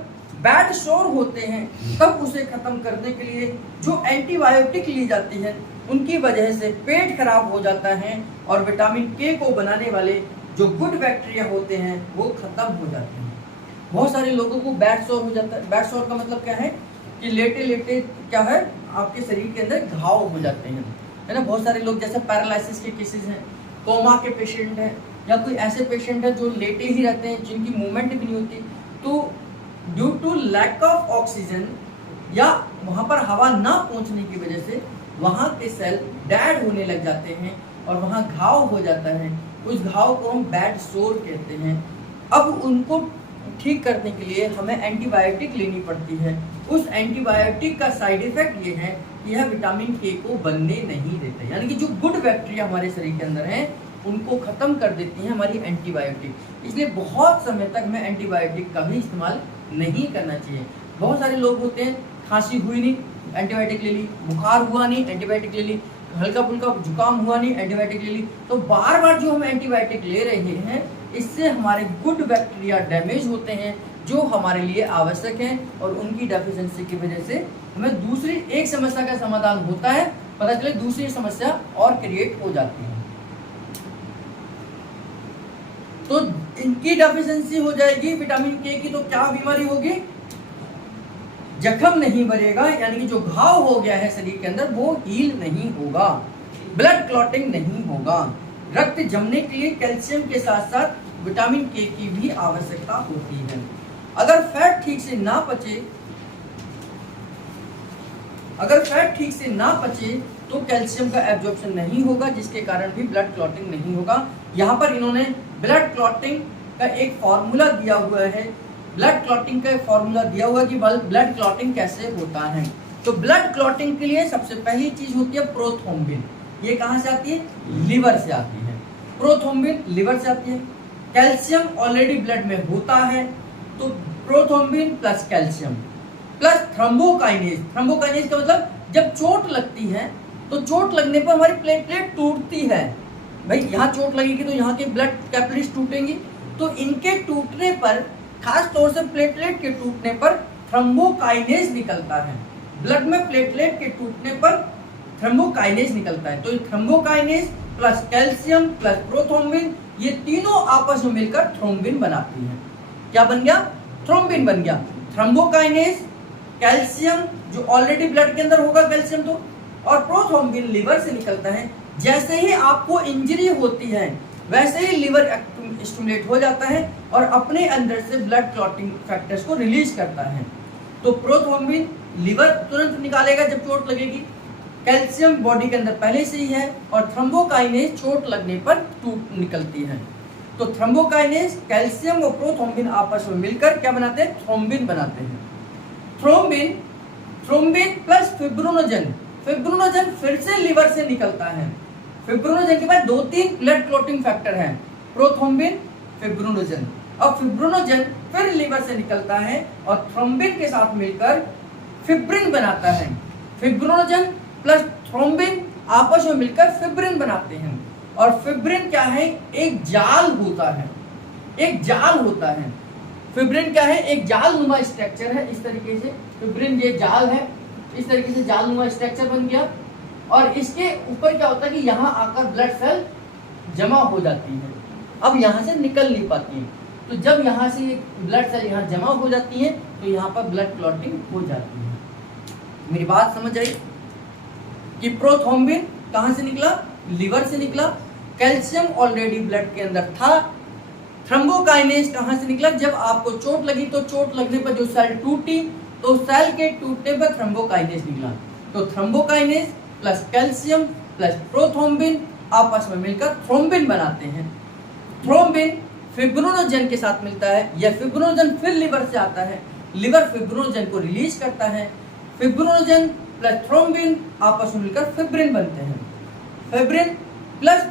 बैड शोर होते हैं तब उसे खत्म करने के लिए जो एंटीबायोटिक ली जाती है, उनकी वजह से पेट खराब हो जाता है और विटामिन के को बनाने वाले जो गुड बैक्टीरिया होते हैं वो खत्म हो जाते हैं। बहुत सारे लोगों को बैड शोर हो जाता है। बैड शोर का मतलब क्या है कि लेटे लेटे क्या है, आपके शरीर के अंदर घाव हो जाते हैं, है ना। बहुत सारे लोग जैसे पैरालिसिस के केसेस हैं, कोमा के पेशेंट हैं, या कोई ऐसे पेशेंट है जो लेटे ही रहते हैं, जिनकी मूवमेंट भी नहीं होती, तो due to lack of oxygen या वहाँ पर हवा ना पहुँचने की वजह से वहाँ के सेल डेड होने लग जाते हैं और वहाँ घाव हो जाता है। उस घाव को हम बैड सोर कहते हैं। अब उनको ठीक करने के लिए हमें एंटीबायोटिक लेनी पड़ती है। उस एंटीबायोटिक का साइड इफेक्ट ये है कि यह विटामिन के को बनने नहीं देता, यानी कि जो गुड बैक्टीरिया हमारे शरीर के अंदर हैं उनको खत्म कर देती है हमारी एंटीबायोटिक। इसलिए बहुत समय तक हमें एंटीबायोटिक का भी इस्तेमाल नहीं करना चाहिए। बहुत सारे लोग होते हैं, खांसी हुई नहीं, एंटीबायोटिक ले ली, बुखार हुआ नहीं, एंटीबायोटिक ले ली, हल्का फुल्का जुकाम हुआ नहीं, एंटीबायोटिक ले ली। तो बार बार जो हम एंटीबायोटिक ले रहे हैं, इससे हमारे गुड बैक्टीरिया डैमेज होते हैं जो हमारे लिए आवश्यक हैं, और उनकी डेफिशिएंसी की वजह से हमें दूसरी एक समस्या का समाधान होता है, पता चले दूसरी समस्या और क्रिएट हो जाती है। तो इनकी डेफिशिएंसी हो जाएगी विटामिन के की, तो क्या बीमारी होगी? जख्म नहीं भरेगा, यानी कि जो घाव हो गया है शरीर के अंदर वो हील नहीं होगा, ब्लड क्लॉटिंग नहीं होगा। रक्त जमने के लिए कैल्शियम के साथ साथ विटामिन के की भी आवश्यकता होती है। अगर फैट ठीक से ना पचे तो कैल्शियम का एब्जॉर्प्शन नहीं होगा, जिसके कारण भी ब्लड क्लॉटिंग नहीं होगा। यहाँ पर इन्होंने ब्लड क्लॉटिंग का एक फॉर्मूला दिया हुआ है, ब्लड क्लॉटिंग का फॉर्मूला दिया हुआ कि ब्लड क्लॉटिंग कैसे होता है। तो ब्लड क्लॉटिंग के लिए सबसे पहली चीज होती है प्रोथ्रोम्बिन। ये कहाँ से आती है? लिवर से आती है। प्रोथ्रोम्बिन लिवर से आती है। कैल्शियम ऑलरेडी ब्लड में होता है, तो prothrombin plus calcium plus thrombokinase. Thrombokinase का मतलब जब चोट लगती है तो चोट लगने पर हमारी प्लेटलेट टूटती है, भाई यहाँ चोट लगेगी तो यहाँ के ब्लड कैपिलरीज टूटेंगी, तो इनके टूटने पर, खास तौर से प्लेटलेट के टूटने पर थ्रोम्बोकाइनेज निकलता है। ब्लड में प्लेटलेट के टूटने पर थ्रोम्बोकाइनेज निकलता है। तो ये thrombokinase plus calcium plus prothrombin, ये तीनों आपस में मिलकर थ्रोम्बिन बनाती हैं। क्या बन गया? थ्रोम्बिन बन गया। थ्रोम्बोकाइनेज, कैल्शियम जो ऑलरेडी ब्लड के अंदर होगा कैल्शियम तो, और प्रोथ्रोम्बिन लिवर से निकलता है। जैसे ही आपको इंजरी होती है वैसे ही लिवर स्टिमुलेट हो जाता है और अपने अंदर से ब्लड क्लॉटिंग फैक्टर्स को रिलीज करता है। तो प्रोथ्रोम्बिन लिवर तुरंत निकालेगा जब चोट लगेगी, कैल्शियम बॉडी के अंदर पहले से ही है, और थ्रोम्बोकाइनेज चोट लगने पर टूट निकलती है। तो थ्रोम्बोकाइनेज, कैल्शियम और प्रोथ्रोम्बिन आपस में मिलकर क्या बनाते हैं? थ्रोम्बिन बनाते हैं। थ्रोम्बिन प्लस फिब्रिनोजन, फिब्रिनोजन फिर से लिवर से निकलता है। फिब्रिनोजन के बाद 2-3 ब्लड क्लॉटिंग फैक्टर हैं, प्रोथ्रोम्बिन, फिब्रिनोजन। अब फिब्रिनोजन फिर लिवर से निकलता है और थ्रोम्बिन के साथ मिलकर फिब्रिन बनाता है। फिब्रिनोजन प्लस थ्रोम्बिन आपस में मिलकर फिब्रिन बनाते हैं। और फिब्रिन क्या है? एक जाल होता है, एक जाल होता है। फिब्रिन क्या है? एक जालनुमा स्ट्रक्चर है। इस तरीके से फिब्रिन ये जाल है, इस तरीके से जालनुमा स्ट्रक्चर बन गया। और इसके ऊपर क्या होता है कि यहाँ आकर ब्लड सेल जमा हो जाती है, अब यहाँ से निकल नहीं पाती है। तो जब यहाँ से ब्लड सेल यहाँ जमा हो जाती है तो यहाँ पर ब्लड क्लॉटिंग हो जाती है। मेरी बात समझ आई कि प्रोथ्रोम्बिन कहाँ से निकला? लिवर से निकला। कैल्शियम ऑलरेडी ब्लड के अंदर था। थ्रोम्बोकाइनेज कहाँ से निकला? जब आपको चोट लगी तो चोट लगने पर जो सेल टूटी तो सेल के टूटने पर थ्रोम्बोकाइनेज निकला। तो thrombokinase plus calcium plus prothrombin आपस में मिलकर थ्रोम्बिन बनाते हैं। थ्रोम्बिन फिब्रिनोजन के साथ मिलता है, यह फिब्रिनोजन फिर लिवर से आता है, लिवर फिब्रिनोजन को रिलीज करता है। फिब्रिनोजन प्लस थ्रोम्बिन आपस में मिलकर फिब्रिन बनते हैं। फिब्रिन प्लस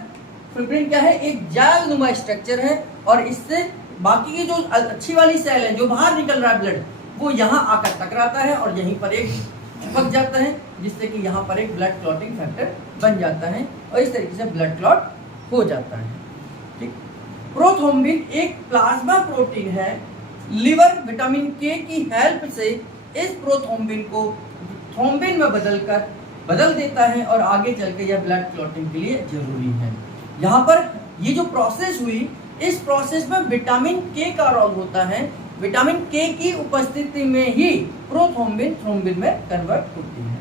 फिब्रिन क्या है? एक जालनुमा स्ट्रक्चर है, और इससे बाकी की जो अच्छी वाली सेल है जो बाहर निकल रहा है ब्लड, वो यहाँ आकर टकराता है और यहीं पर एक चिपक जाता है, जिससे कि यहाँ पर एक ब्लड क्लॉटिंग फैक्टर बन जाता है और इस तरीके से ब्लड क्लॉट हो जाता है। ठीक। प्रोथ्रोम्बिन एक प्लाज्मा प्रोटीन है। लिवर विटामिन के की हेल्प से इस प्रोथ्रोम्बिन को थ्रोम्बिन में बदल देता है और आगे चल के यह ब्लड क्लॉटिंग के लिए जरूरी है। यहाँ पर ये जो प्रोसेस हुई, इस प्रोसेस में विटामिन के का रोल होता है। विटामिन के की उपस्थिति में ही प्रोथ्रोम्बिन थ्रोम्बिन में कन्वर्ट होती है।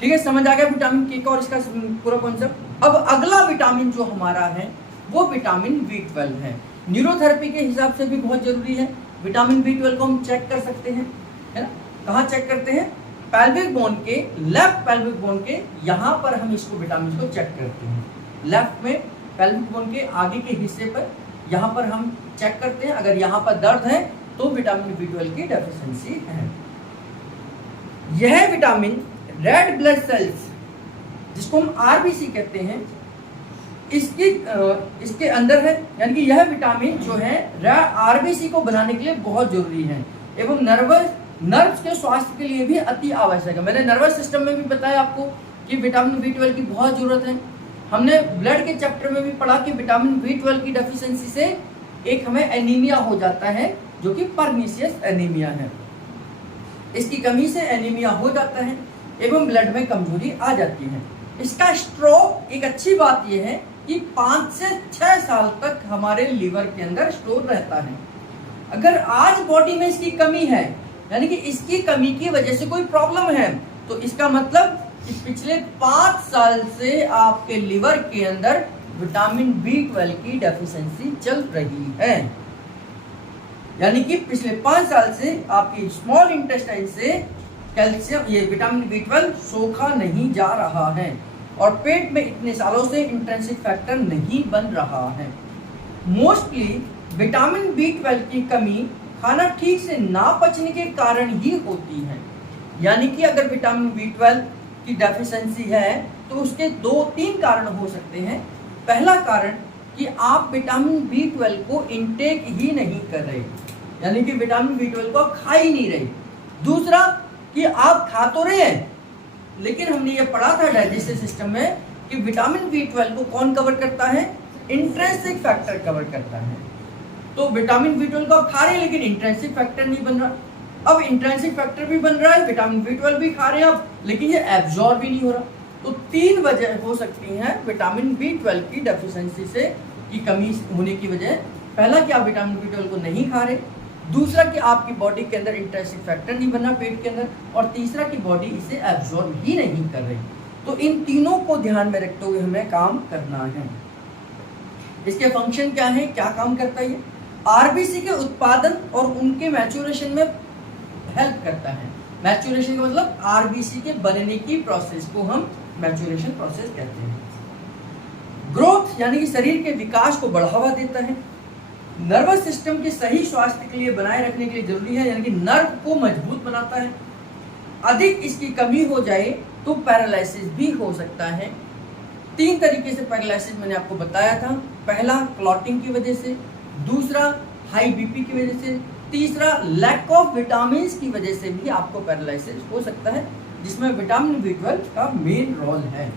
ठीक है, समझ आ गया विटामिन के का और इसका पूरा कॉन्सेप्ट। अब अगला विटामिन जो हमारा है वो विटामिन B12 है। न्यूरोथेरेपी के हिसाब से भी बहुत जरूरी है। विटामिन B12 को हम चेक कर सकते हैं, है ना? कहाँ चेक करते हैं? पेल्विक बोन के, लेफ्ट पेल्विक बोन के यहाँ पर हम इसको विटामिन को चेक करते हैं। लेफ्ट में पेल्विक बोन के आगे के हिस्से पर यहाँ पर हम चेक करते हैं। अगर यहाँ पर दर्द है तो विटामिन B12 की डेफिशिएंसी है। यह विटामिन रेड ब्लड सेल्स, जिसको हम RBC कहते हैं, इसके अंदर है। यानी कि यह विटामिन जो है RBC को बनाने के लिए बहुत जरूरी है एवं नर्व्स के स्वास्थ्य के लिए भी अति आवश्यक है। मैंने नर्वस सिस्टम में भी बताया आपको कि विटामिन B12 की बहुत जरूरत है। हमने ब्लड के चैप्टर में भी पढ़ा कि विटामिन B12 की डेफिशिएंसी से एक हमें एनीमिया हो जाता है, जो कि परनीशियस एनीमिया है। इसकी कमी से एनीमिया हो जाता है एवं ब्लड में कमजोरी आ जाती है। इसका स्टोर, एक अच्छी बात यह है कि 5 से 6 साल तक हमारे लिवर के अंदर स्टोर रहता है। अगर आज बॉडी में इसकी कमी है, यानी कि इसकी कमी की वजह से कोई प्रॉब्लम है, तो इसका मतलब कि पिछले 5 साल से आपके लिवर के अंदर विटामिन B12 की डेफिशिएंसी चल रही है। यानी कि पिछले 5 साल से आपकी स्मॉल इंटेस्टाइन से कैल्शियम, ये विटामिन B12 सोखा नहीं जा रहा है और पेट में इतने सालों से इंट्रिंसिक फैक्टर नहीं बन रहा है। मोस्टली विटामिन B12 की कमी खाना ठीक से ना पचने के कारण ही होती है। यानी कि अगर विटामिन B12 की डेफिशिएंसी है तो उसके 2-3 कारण हो सकते हैं। पहला कारण कि आप विटामिन B12 को इनटेक ही नहीं कर रहे, यानी कि विटामिन B12 को खा ही नहीं रहे। दूसरा कि आप खा तो रहे हैं, लेकिन हमने ये पढ़ा था डाइजेस्टिव सिस्टम में कि विटामिन B12 को कौन कवर करता है, इंट्रिंसिक फैक्टर कवर करता है। तो विटामिन B12 को आप खा रहे हैं लेकिन इंट्रिंसिक फैक्टर नहीं बन रहा। अब इंट्रिंसिक फैक्टर भी बन रहा है, विटामिन B12 भी खा रहे हैं आप, लेकिन ये एब्जॉर्ब भी नहीं हो रहा। तो 3 वजह हो सकती हैं विटामिन B12 की डेफिशिएंसी से, की कमी होने की वजह। पहला कि आप विटामिन B12 को नहीं खा रहे, दूसरा कि आपकी बॉडी के अंदर इंट्रिंसिक फैक्टर नहीं बन रहा पेट के अंदर, और तीसरा कि बॉडी इसे एब्जॉर्ब ही नहीं कर रही। तो इन तीनों को ध्यान में रखते हुए हमें काम करना है। इसके फंक्शन क्या है, क्या काम करता है ये? आरबीसी के उत्पादन और उनके मैच्योरेशन में हेल्प करता है। मैच्योरेशन का मतलब आरबीसी के बनने की प्रोसेस को हम मैच्योरेशन प्रोसेस कहते हैं। ग्रोथ यानी कि शरीर के विकास को बढ़ावा देता है। नर्वस सिस्टम के सही स्वास्थ्य के लिए बनाए रखने के लिए जरूरी है, यानी कि नर्व को मजबूत बनाता है। अधिक इसकी कमी हो जाए तो पैरालिसिस भी हो सकता है। 3 तरीके से पैरालिसिस मैंने आपको बताया था। पहला क्लॉटिंग की वजह से, दूसरा हाई बीपी की वजह से, तीसरा लैक ऑफ विटामिन की वजह से भी आपको पैरालिसिस हो सकता है, जिसमें विटामिन B12 का मेन रोल है।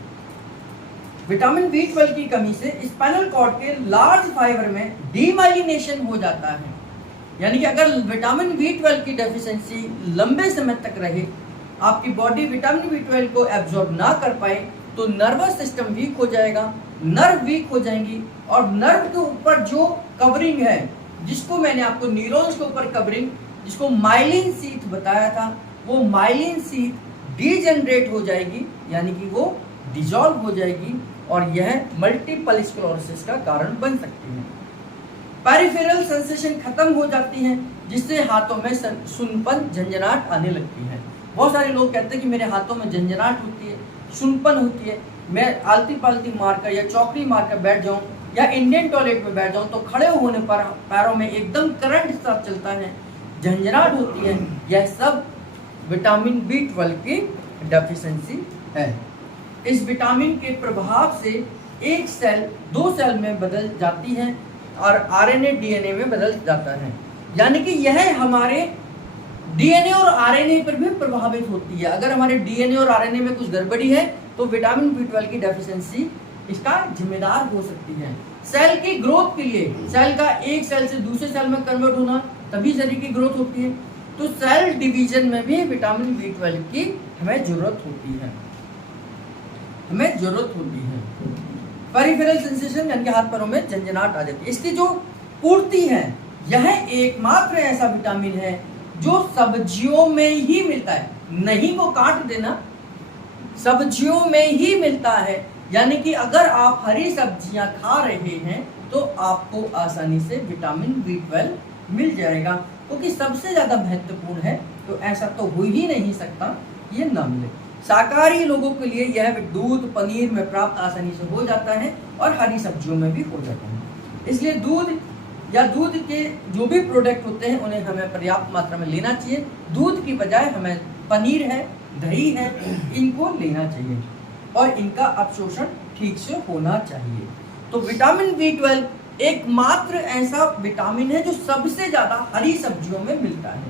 विटामिन B12 की कमी से स्पाइनल कॉर्ड के लार्ज फाइबर में डीमाइलिनेशन हो जाता है। यानी कि अगर विटामिन B12 की डेफिशिएंसी लंबे समय तक रहे, आपकी बॉडी विटामिन B12 को एब्जॉर्ब ना कर पाए, तो नर्वस सिस्टम वीक हो जाएगा, नर्व वीक हो जाएंगी, और नर्व के ऊपर जो कवरिंग है, जिसको मैंने आपको न्यूरॉन्स के ऊपर कवरिंग, जिसको माइलिन शीथ बताया था, वो माइलिन शीथ डीजनरेट हो जाएगी, यानी कि वो डिजॉल्व हो जाएगी, और यह मल्टीपल स्क्लेरोसिस का कारण बन सकती है। पेरिफेरल सेंसेशन खत्म हो जाती है, जिससे हाथों में सुनपन, झंझनाहट आने लगती है। बहुत सारे लोग कहते हैं कि मेरे हाथों में झंझनाहट होती है, सुनपन होती है, मैं आलती पालती मारकर या चौकड़ी मारकर बैठ जाऊं या इंडियन टॉयलेट में बैठ जाऊं तो खड़े होने पर पैरों में एकदम करंट सा चलता है, झंझनाहट होती है। यह सब विटामिन B12 की डेफिशिएंसी है। इस विटामिन के प्रभाव से एक सेल 2 सेल में बदल जाती है और आरएनए डीएनए में बदल जाता है। यानी कि यह हमारे डीएनए और आरएनए पर भी प्रभावित होती है। अगर हमारे डीएनए और आरएनए में कुछ गड़बड़ी है तो विटामिन B12 की डेफिशिएंसी इसका जिम्मेदार हो सकती है। सेल की ग्रोथ के लिए, सेल का एक सेल से दूसरे सेल में कन्वर्ट होना, तभी शरीर की ग्रोथ होती है। तो सेल डिवीजन में भी विटामिन B12 की हमें जरूरत होती है, हमें जरूरत होती है। पेरिफेरल सेंसेशन यानी कि हाथ पैरों में झंझनाहट आ जाती है, इसकी जो पूर्ति है, यह एकमात्र ऐसा विटामिन है जो सब्जियों में ही मिलता है। नहीं को काट देना, सब्जियों में ही मिलता है। यानी कि अगर आप हरी सब्जियां खा रहे हैं तो आपको आसानी से विटामिन B12 मिल जाएगा, क्योंकि सबसे ज्यादा महत्वपूर्ण है, तो ऐसा तो हो ही नहीं सकता ये ना मिले। शाकाहारी लोगों के लिए यह दूध, पनीर में प्राप्त आसानी से हो जाता है और हरी सब्जियों में भी हो जाता है। इसलिए दूध या दूध के जो भी प्रोडक्ट होते हैं उन्हें हमें पर्याप्त मात्रा में लेना चाहिए। दूध की बजाय हमें पनीर है, दही है, इनको लेना चाहिए और इनका अवशोषण ठीक से होना चाहिए। तो विटामिन B12 एकमात्र ऐसा विटामिन है जो सबसे ज्यादा हरी सब्जियों में मिलता है।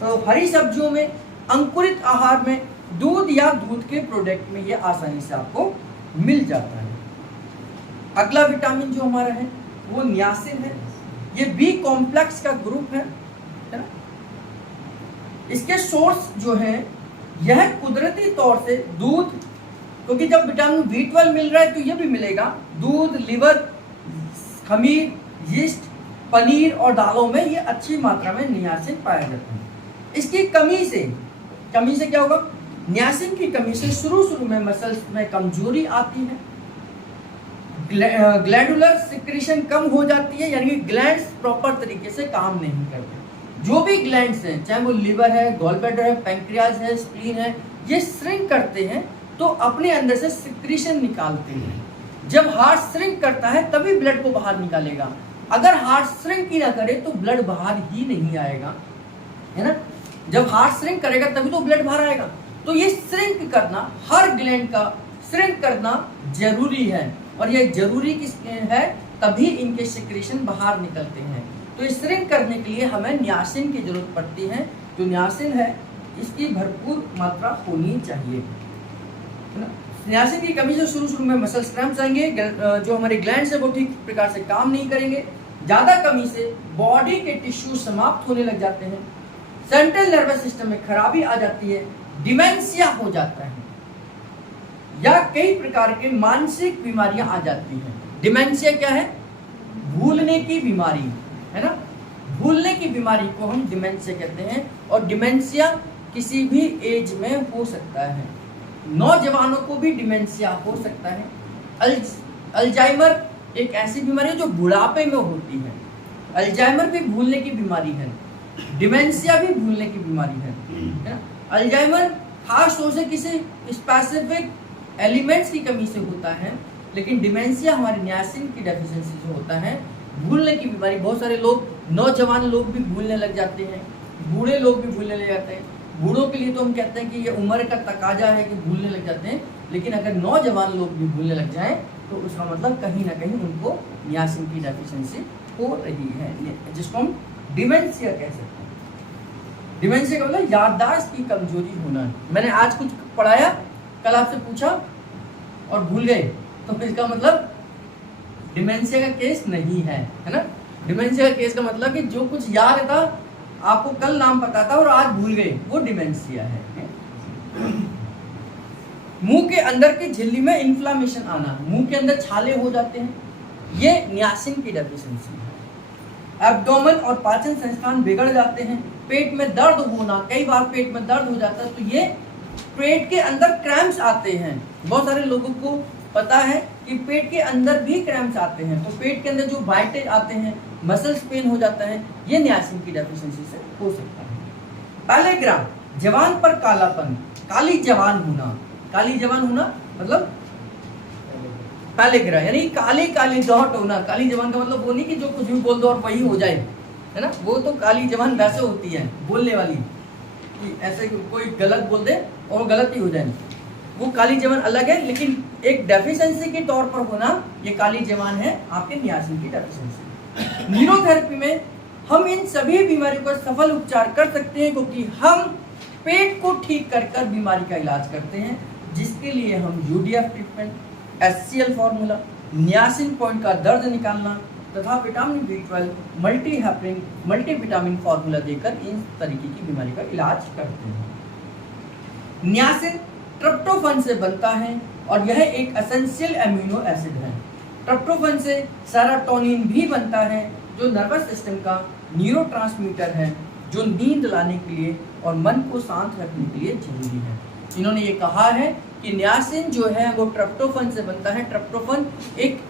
तो हरी सब्जियों में, अंकुरित आहार में, दूध या दूध के प्रोडक्ट में ये आसानी से आपको मिल जाता है। अगला विटामिन जो हमारा है वो नियासिन है। ये B कॉम्प्लेक्स का ग्रुप है ना। इसके सोर्स जो है यह कुदरती तौर से दूध, क्योंकि जब विटामिन B12 मिल रहा है तो यह भी मिलेगा दूध, लिवर, खमीर, यीस्ट, पनीर और दालों में ये अच्छी मात्रा में नियासिन पाया जाता है। इसकी कमी से क्या होगा? नियासिन की कमी से शुरू में मसल्स में कमजोरी आती है, ग्लैंडुलर सिक्रीशन कम हो जाती है, यानी कि ग्लैंड्स प्रॉपर तरीके से काम नहीं करते। जो भी ग्लैंड्स हैं, चाहे वो लिवर है, गॉल ब्लैडर है, पैंक्रियाज है, स्प्लीन है, ये श्रिंक करते हैं तो अपने अंदर से सिक्रीशन निकालते हैं। जब हार्ट श्रिंक करता है तभी ब्लड को बाहर निकालेगा। अगर हार्ट श्रिंक ही ना करे तो ब्लड बाहर ही नहीं आएगा, है ना। जब हार्ट श्रिंक करेगा तभी तो ब्लड बाहर आएगा। तो ये श्रिंक करना, हर ग्लैंड का श्रिंक करना जरूरी है, और ये जरूरी किस है, तभी इनके सिक्रीशन बाहर निकलते हैं। तो इस श्रिंक करने के लिए हमें नियासिन की जरूरत पड़ती है। जो नियासिन है इसकी भरपूर मात्रा होनी चाहिए, है ना। नियासिन की कमी से शुरू में मसल क्रैम्प्स आएंगे, जो हमारे ग्लैंड्स है वो ठीक प्रकार से काम नहीं करेंगे। ज़्यादा कमी से बॉडी के टिश्यू समाप्त होने लग जाते हैं, सेंट्रल नर्वस सिस्टम में खराबी आ जाती है, डिमेंशिया हो जाता है, या कई प्रकार के मानसिक बीमारियां आ जाती हैं। डिमेंशिया क्या है? भूलने की बीमारी है ना, भूलने की बीमारी को हम डिमेंशिया कहते हैं। और डिमेंशिया किसी भी एज में हो सकता है, नौजवानों को भी डिमेंशिया हो सकता है। अल्जाइमर एक ऐसी बीमारी है जो बुढ़ापे में होती है। अल्जाइमर भी भूलने की बीमारी है, डिमेंशिया भी भूलने की बीमारी है। अल्जाइमर खास तौर से किसी स्पेसिफिक एलिमेंट्स की कमी से होता है, लेकिन डिमेंशिया हमारे नियासिन की डेफिशिएंसी से होता है, भूलने की बीमारी। बहुत सारे लोग, नौजवान लोग भी भूलने लग जाते हैं, बूढ़े लोग भी भूलने लग जाते हैं। बूढ़ों के लिए तो हम कहते हैं कि ये उम्र का तकाजा है कि भूलने लग जाते हैं, लेकिन अगर नौजवान लोग भी भूलने लग जाएं तो उसका मतलब कहीं ना कहीं उनको नियासिन की डेफिशिएंसी हो रही है, जिसको हम डिमेंशिया कह सकते हैं। डिमेंशिया का मतलब याददाश्त की कमजोरी होना। मैंने आज कुछ पढ़ाया, कल आपसे पूछा और भूल गए, तो इसका मतलब डिमेंशिया का केस नहीं है ना। डिमेंशिया का केस का मतलब कि जो कुछ याद था, आपको कल नाम पता था और आज भूल गए, वो डिमेंशिया है। मुंह के अंदर की झिल्ली में इन्फ्लामेशन आना, मुंह के अंदर छाले हो जाते हैं, ये नियासिन की डेफिशिएंसी है। एब्डोमेन और पाचन संस्थान बिगड़ जाते हैं, पेट में दर्द होना, कई बार पेट में दर्द हो जाता है, तो ये पेट के अंदर क्रैम्प्स आते हैं। बहुत सारे लोगों को पता है कि पेट के अंदर भी क्रैम्प्स आते हैं, तो पेट के अंदर जो वाइटेज आते हैं, मसल्स पेन हो जाता है, ये नियासिन की डेफिशिएंसी से हो सकता है। पैलेग्राम, जवान पर कालापन, काली जवान होना। काली जवान होना मतलब पैलेग्रा यानी काले काले डॉट होना। काली जवान का मतलब वो नहीं कि जो कुछ भी बोल दो और वही हो जाए, है ना। वो तो काली जवान वैसे होती है बोलने वाली, कि ऐसे कोई गलत बोल दे और गलत ही हो जाए, वो काली जवान अलग है। लेकिन एक डेफिशिएंसी के तौर पर होना, ये काली जवान है आपके नियासिन की डेफिशिएंसी। न्यूरोथेरेपी में हम इन सभी बीमारियों का सफल उपचार कर सकते हैं, क्योंकि हम पेट को ठीक कर बीमारी का इलाज करते हैं, जिसके लिए हम UDF treatment, HCl formula, niacin point का दर्द निकालना तथा vitamin B12, multi heparin, multivitamin formula देकर इन तरीके की बीमारी का इलाज करते हैं। नियासिन ट्रिप्टोफैन से बनता है और यह एक एसेंशियल एमिनो एसिड है। ट्रिप्टोफैन से सेरोटोनिन भी बनता है, जो नर्वस सिस्टम का न्यूरोट्रांसमीटर है, जो नींद लाने के लिए और मन को शांत रखने के लिए जरूरी है। इन्होंने ये कहा है कि नियासिन जो है वो ट्रिप्टोफैन से बनता है। ट्रिप्टोफैन एक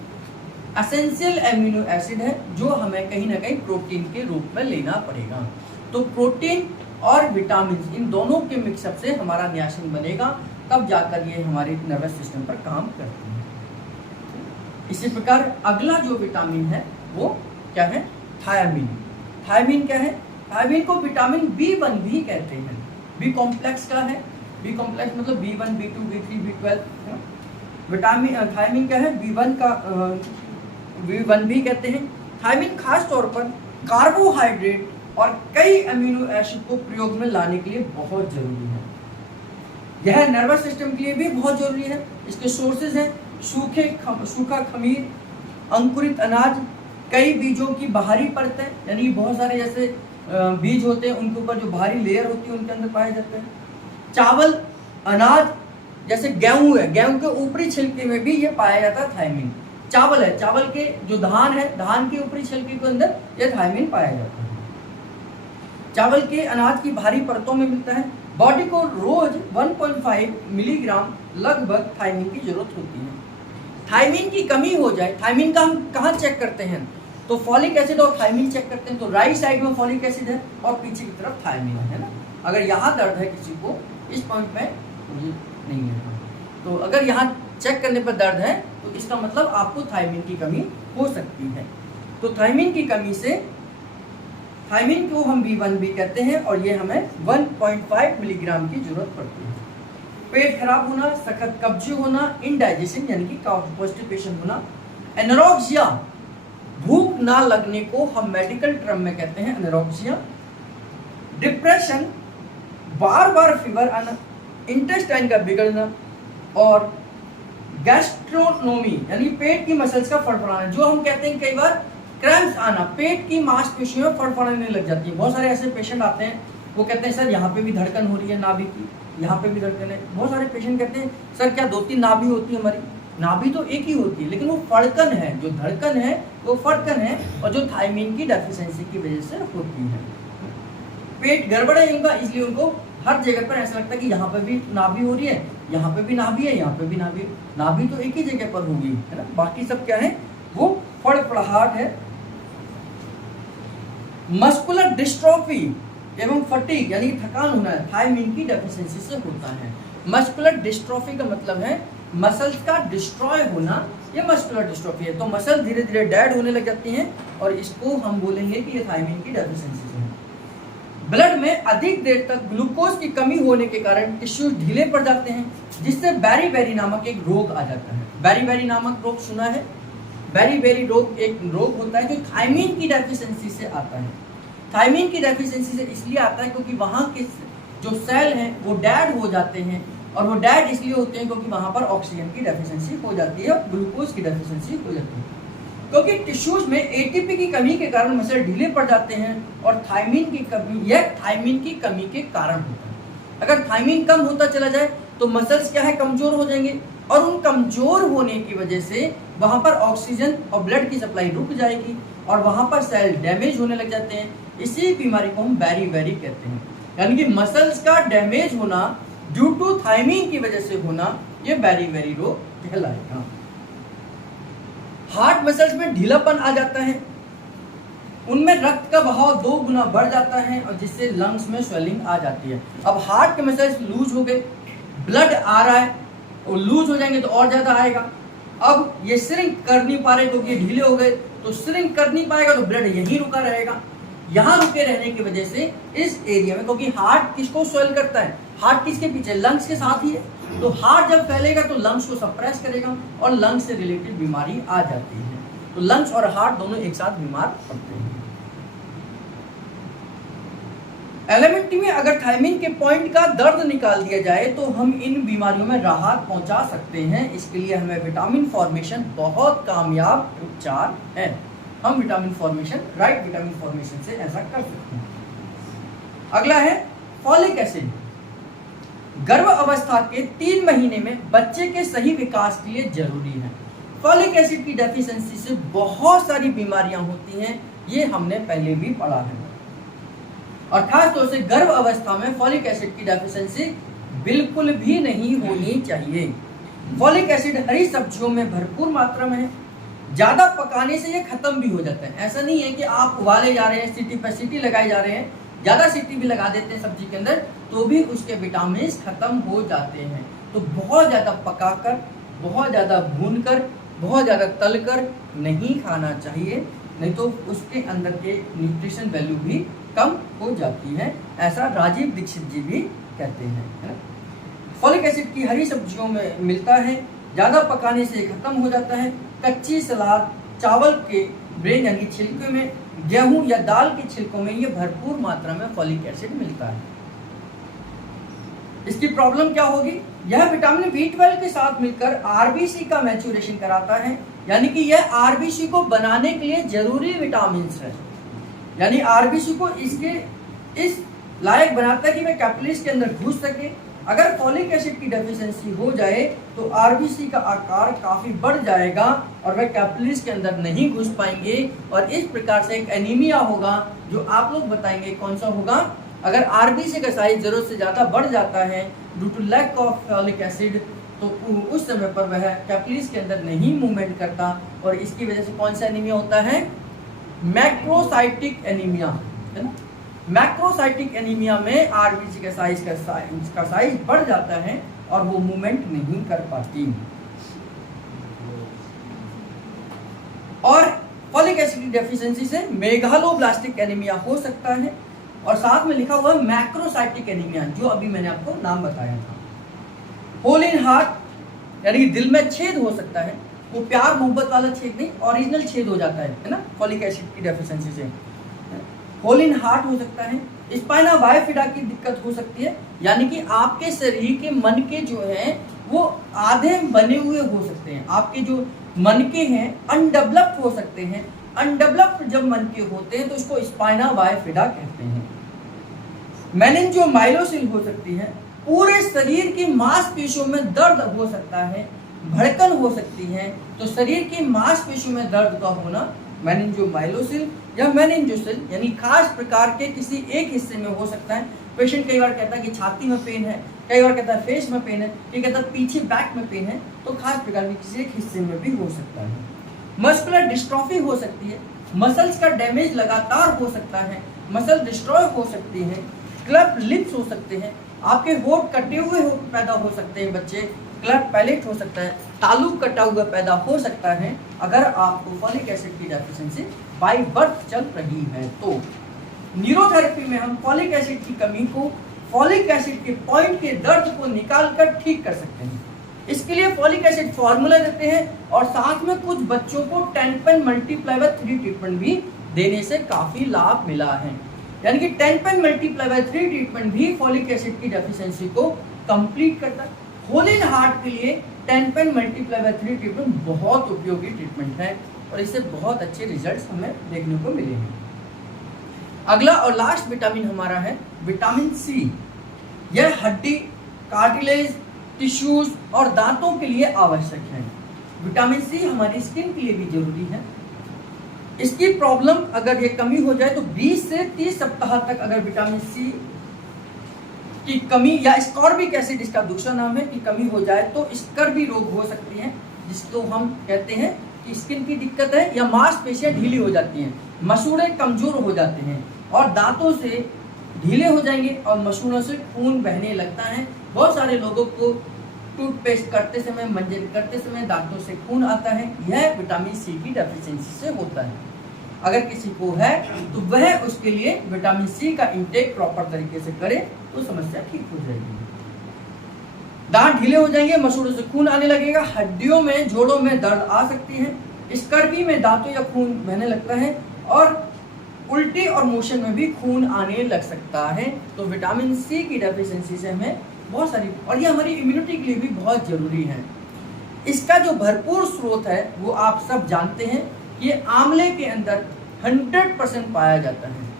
एसेंशियल एमिनो एसिड है, जो हमें कहीं ना कहीं प्रोटीन के रूप में लेना पड़ेगा। तो प्रोटीन और विटामिन, इन दोनों के मिक्सअप से हमारा नियासिन बनेगा, तब जाकर ये हमारे नर्वस सिस्टम पर काम करती है। इसी प्रकार अगला जो विटामिन है वो क्या है? थायमिन। थायमिन क्या है? थायमिन को विटामिन B1 भी कहते हैं। बी कॉम्प्लेक्स का है, बी कॉम्प्लेक्स मतलब B1, B2, B3, B12। Vitamin thiamine क्या है? B1 का B1 भी कहते हैं। थायमिन खास तौर पर कार्बोहाइड्रेट और कई अमीनो एसिड को प्रयोग में लाने के लिए बहुत जरूरी है। यह नर्वस सिस्टम के लिए भी बहुत जरूरी है। इसके सोर्सेज हैं सूखा खमीर, अंकुरित अनाज, कई बीजों की बाहरी परतें, यानी बहुत सारे जैसे बीज होते हैं, उनके ऊपर जो बाहरी लेयर होती है उनके अंदर पाए जाते हैं। चावल, अनाज, जैसे गेहूं है, गेहूं के ऊपरी छिलके में भी ये पाया जाता है थायमिन। चावल है, चावल के जो धान है, धान के ऊपरी छिलके के अंदर ये थायमिन पाया जाता है। चावल के अनाज की भारी परतों में मिलता है। बॉडी को रोज 1.5 मिलीग्राम लगभग थायमिन की जरूरत होती है। थायमिन की कमी हो जाए, थायमिन का हम कहाँ चेक करते हैं? तो फॉलिक एसिड और थायमिन चेक करते हैं। तो राइट साइड में फॉलिक एसिड है और पीछे की तरफ थायमिन है ना। अगर यहाँ दर्द है किसी को, इस पॉइंट में मुझे नहीं है, तो अगर यहाँ चेक करने पर दर्द है तो इसका मतलब आपको थायमिन की कमी हो सकती है। तो थायमिन की कमी से, थायमिन को हम B1 भी कहते हैं और ये हमें 1.5 मिलीग्राम की जरूरत पड़ती है। पेट खराब होना, सख्त कब्ज होना, इनडाइजेशन यानी कि कॉन्स्टिपेशन होना, एनोरेक्सिया, भूख ना लगने को हम मेडिकल टर्म में कहते हैं एनोरेक्सिया, डिप्रेशन, बार बार फीवर आना, इंटेस्टाइन का बिगड़ना और गैस्ट्रोनोमी यानी पेट की मसल्स का फड़फड़ाना, जो हम कहते हैं कई बार क्रैम्प्स आना, पेट की मांसपेशियों में फड़फड़ाने लग जाती है। बहुत सारे ऐसे पेशेंट आते हैं, वो कहते हैं सर यहाँ पे भी धड़कन हो रही है नाभि की, यहाँ पे भी धड़कन है। बहुत सारे पेशेंट कहते हैं सर क्या 2-3 नाभि होती है हमारी? नाभि तो एक ही होती है, लेकिन वो फड़कन है, जो धड़कन है वो फड़कन है, और जो थायमीन की डेफिशिएंसी की वजह से होती है। पेट गड़बड़ है इनका, इसलिए उनको हर जगह पर ऐसा लगता है कि यहाँ पे भी नाभि हो रही है, यहाँ पे भी नाभि है, यहाँ पे भी नाभि है। नाभि तो एक ही जगह पर होगी, है ना, बाकी सब क्या है, वो फड़फड़ाहट है। मस्कुलर डिस्ट्रोफी एवं फटीग यानी थकान होना है, थायमीन की डेफिशिएंसी से होता है। मस्कुलर डिस्ट्रोफी का मतलब है मसल्स का डिस्ट्रॉय होना, ये मस्कुलर डिस्ट्रोफी है। तो मसल धीरे धीरे डेड होने लग जाती हैं, और इसको हम बोलेंगे कि ये थायमीन की डेफिशिएंसी से है। ब्लड में अधिक देर तक ग्लूकोज की कमी होने के कारण टिश्यूज ढीले पड़ जाते हैं, जिससे बेरी-बेरी नामक एक रोग आ जाता है। बेरी-बेरी नामक रोग सुना है? बेरी-बेरी रोग एक रोग होता है जो थायमीन की डेफिशिएंसी से आता है। थायमीन की डेफिशिएंसी से इसलिए आता है क्योंकि वहाँ के जो सेल हैं वो डेड हो जाते हैं, और वो डेड इसलिए होते हैं क्योंकि वहाँ पर ऑक्सीजन की डेफिशिएंसी हो जाती है और ग्लूकोज की डेफिशिएंसी हो जाती है। क्योंकि टिश्यूज में एटीपी की कमी के कारण मसल ढीले पड़ जाते हैं, और थायमीन की कमी, यह थायमीन की कमी के कारण होता है। अगर थायमीन कम होता चला जाए तो मसल्स क्या है, कमजोर हो जाएंगे, और उन कमजोर होने की वजह से वहां पर ऑक्सीजन और ब्लड की सप्लाई रुक जाएगी, और वहां पर सेल डैमेज होने लग जाते हैं। इसी बीमारी को हम बेरी-बेरी कहते हैं, यानी कि मसल्स का डैमेज होना ड्यू टू थायमीन की वजह से होना, ये बेरी-बेरी रोग कहलाएगा। हार्ट मसल्स में ढीलापन आ जाता है, उनमें रक्त का बहाव 2 गुना बढ़ जाता है, और जिससे लंग्स में स्वेलिंग आ जाती है। अब हार्ट के मसल्स लूज हो गए, ब्लड आ रहा है, और लूज हो जाएंगे तो और ज्यादा आएगा। अब ये श्रिंक कर नहीं पा रहे क्योंकि ढीले हो गए, तो श्रिंक कर नहीं पाएगा तो ब्लड यहीं रुका रहेगा। यहाँ रुके रहने की वजह से इस एरिया में, क्योंकि हार्ट किसको स्वेल करता है, हार्ट किसके पीछे, लंग्स के साथ ही है, तो हार्ट जब फैलेगा तो लंग्स को सप्रेस करेगा, और लंग्स से रिलेटेड बीमारी आ जाती है। तो लंग्स और हार्ट दोनों एक साथ बीमार पड़ते हैं। एलिमेंट्री में अगर थायमीन के पॉइंट का दर्द निकाल दिया जाए तो हम इन बीमारियों में राहत पहुंचा सकते हैं। इसके लिए हमें विटामिन फॉर्मेशन बहुत कामयाब उपचार है। हम vitamin formation, right vitamin formation से ऐसा कर सकते हैं। अगला है फॉलिक एसिड। गर्भ अवस्था के 3 महीने में बच्चे के सही विकास के लिए जरूरी है। फॉलिक एसिड की डेफिशिएंसी से बहुत सारी बीमारियां होती हैं, ये हमने पहले भी पढ़ा है, और खास तौर से गर्भ अवस्था में फॉलिक एसिड की डेफिशिएंसी बिल्कुल भी नहीं होनी चाहिए। फॉलिक एसिड हरी सब्जियों में भरपूर मात्रा में है, ज्यादा पकाने से ये खत्म भी हो जाता है। ऐसा नहीं है कि आप उबाले जा रहे हैं, सीटी पर सीटी लगाए जा रहे हैं, ज्यादा सीटी भी लगा देते हैं सब्जी के अंदर तो भी उसके विटामिन खत्म हो जाते हैं। तो बहुत ज्यादा पकाकर, बहुत ज्यादा भूनकर, बहुत ज्यादा तलकर नहीं खाना चाहिए, नहीं तो उसके अंदर के न्यूट्रिशन वैल्यू भी कम हो जाती है। ऐसा राजीव दीक्षित जी भी कहते हैं, है ना। फॉलिक एसिड की हरी सब्जियों में मिलता है, ज़्यादा पकाने से खत्म हो जाता है। कच्ची सलाद, चावल के ब्रेन यानी छिलके में, गेहूं या दाल के छिलकों में ये भरपूर मात्रा में फॉलिक एसिड मिलता है। इसकी प्रॉब्लम क्या होगी, यह विटामिन B12 के साथ मिलकर आरबीसी का मैच्योरेशन कराता है, यानी कि यह आरबीसी को बनाने के लिए जरूरी विटामिन है, यानी आरबीसी को इसके इस लायक बनाता है कि वह कैपिलरीज के अंदर घुस सके। अगर फॉलिक एसिड की डेफिशिएंसी हो जाए तो आरबीसी का आकार काफी बढ़ जाएगा और वह कैपिलरीज के अंदर नहीं घुस पाएंगे, और इस प्रकार से एक एनीमिया होगा, जो आप लोग बताएंगे कौन सा होगा। अगर आरबीसी का साइज जरूरत से ज्यादा बढ़ जाता है due to lack of folic acid, तो उस समय पर वह कैपिलरीज के अंदर नहीं मूवमेंट करता, और इसकी वजह से कौन सा एनीमिया होता है, मैक्रोसाइटिक एनीमिया, है ना। मैक्रोसाइटिक एनीमिया में आरबीसी का साइज बढ़ जाता है और वो मूवमेंट नहीं कर पाती। और फॉलिक एसिड की डेफिशिएंसी से मेगालोब्लास्टिक एनीमिया हो सकता है, और साथ में लिखा हुआ है मैक्रोसाइटिक एनीमिया, जो अभी मैंने आपको नाम बताया था। होल इन हार्ट यानी दिल में छेद हो सकता है, वो प्यार मोहब्बत वाला छेद नहीं, ओरिजिनल छेद हो जाता है ना, फॉलिक एसिड की डेफिशिएंसी से। होल इन हार्ट हो सकता है, स्पाइना बाइफिडा की दिक्कत हो सकती है, यानी कि आपके शरीर के मन के जो है वो आधे बने हुए हो सकते हैं, आपके जो मन के हैं अनडेवलप्ड हो सकते हैं। अनडेवलप्ड जब मन के होते हैं तो इसको स्पाइना बाइफिडा कहते हैं। मेनिंजोमाइलोसिस हो सकती है, पूरे शरीर की मांसपेशियों में दर्द हो सकता है, भड़कन हो सकती है। तो शरीर की मांसपेशियों में दर्द का होना मेनिंजोमाइलोसिस या मेनिंजोसिस यानी खास प्रकार के किसी एक हिस्से में हो सकता है। पेशेंट कई बार कहता है कि छाती में पेन है, कई बार कहता है फेस में पेन है, कई कहता है पीछे बैक में पेन है, तो खास प्रकार के किसी एक हिस्से में भी हो सकता है। मस्कुलर डिस्ट्रॉफी हो सकती है, मसल्स का डैमेज लगातार हो सकता है, मसल डिस्ट्रॉय हो सकती है, क्लेफ्ट लिप्स हो सकते हैं, आपके होठ कटे हुए पैदा हो सकते हैं बच्चे, क्लेफ्ट पैलेट हो सकता है, तालू कटा हुआ पैदा हो सकता है अगर आपको फॉलिक एसिड की डेफिशिएंसी बाय बर्थ चल रही है। तो न्यूरोथेरेपी में हम फॉलिक एसिड की कमी को, फॉलिक एसिड के पॉइंट के दर्द को निकाल कर ठीक कर सकते हैं। इसके लिए फॉलिक एसिड फॉर्मूला देते हैं और साथ में कुछ बच्चों को 10 पेन मल्टीप्लाई बाय 3 ट्रीटमेंट भी देने से काफी लाभ मिला है। यानी कि 10 पेन मल्टीप्लाई बाय 3 ट्रीटमेंट भी फॉलिक एसिड की डेफिशिएंसी को कंप्लीट करता है। होल इन हार्ट के लिए 10 पेन मल्टीप्लाई बाय 3 ट्रीटमेंट बहुत उपयोगी ट्रीटमेंट है और इससे बहुत अच्छे रिजल्ट्स हमें देखने को मिले हैं। अगला और लास्ट विटामिन हमारा है विटामिन सी। यह हड्डी, कार्टिलेज, टिश्यूज और दांतों के लिए आवश्यक है। विटामिन सी हमारी स्किन के लिए भी जरूरी है। इसकी प्रॉब्लम अगर ये कमी हो जाए तो 20 से 30 सप्ताह तक अगर विटामिन सी की कमी या स्कॉर्बिक एसिड इसका दूसरा नाम है की कमी हो जाए तो स्कर्वी रोग हो सकती है, जिसको हम कहते हैं कि स्किन की दिक्कत है या मांसपेशियां ढीली हो जाती हैं, मसूड़े कमजोर हो जाते हैं और दांतों से ढीले हो जाएंगे और मसूड़ों से खून बहने लगता है। बहुत सारे लोगों को टूथपेस्ट करते समय, मंजन करते समय दांतों से खून आता है, यह विटामिन सी की डेफिशिएंसी से होता है। अगर किसी को है तो वह उसके लिए विटामिन सी का इंटेक प्रॉपर तरीके से करे तो समस्या ठीक हो जाएगी। दांत ढीले हो जाएंगे, मसूड़ों से खून आने लगेगा, हड्डियों में, जोड़ों में दर्द आ सकती है, स्कर्वी में दांतों या खून बहने लगता है और उल्टी और मोशन में भी खून आने लग सकता है। तो विटामिन सी की डेफिशिएंसी से हमें बहुत सारी, और ये हमारी इम्यूनिटी के लिए भी बहुत जरूरी है। इसका जो भरपूर स्रोत है वो आप सब जानते हैं, ये आंवले के अंदर 100% पाया जाता है।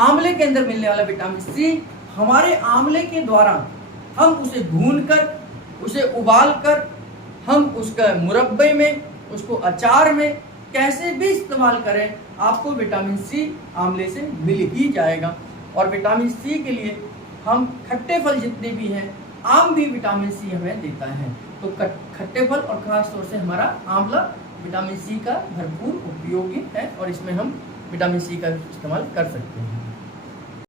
आंवले के अंदर मिलने वाला विटामिन सी हमारे आंवले के द्वारा हम उसे भूनकर, उसे उबालकर, हम उसका मुरब्बे में, उसको अचार में कैसे भी इस्तेमाल करें, आपको विटामिन सी आंवले से मिल ही जाएगा। और विटामिन सी के लिए हम खट्टे फल जितने भी हैं, आम भी विटामिन सी हमें देता है। तो खट्टे फल और खास तौर से हमारा आंवला विटामिन सी का भरपूर उपयोगी है और इसमें हम विटामिन सी का इस्तेमाल कर सकते हैं।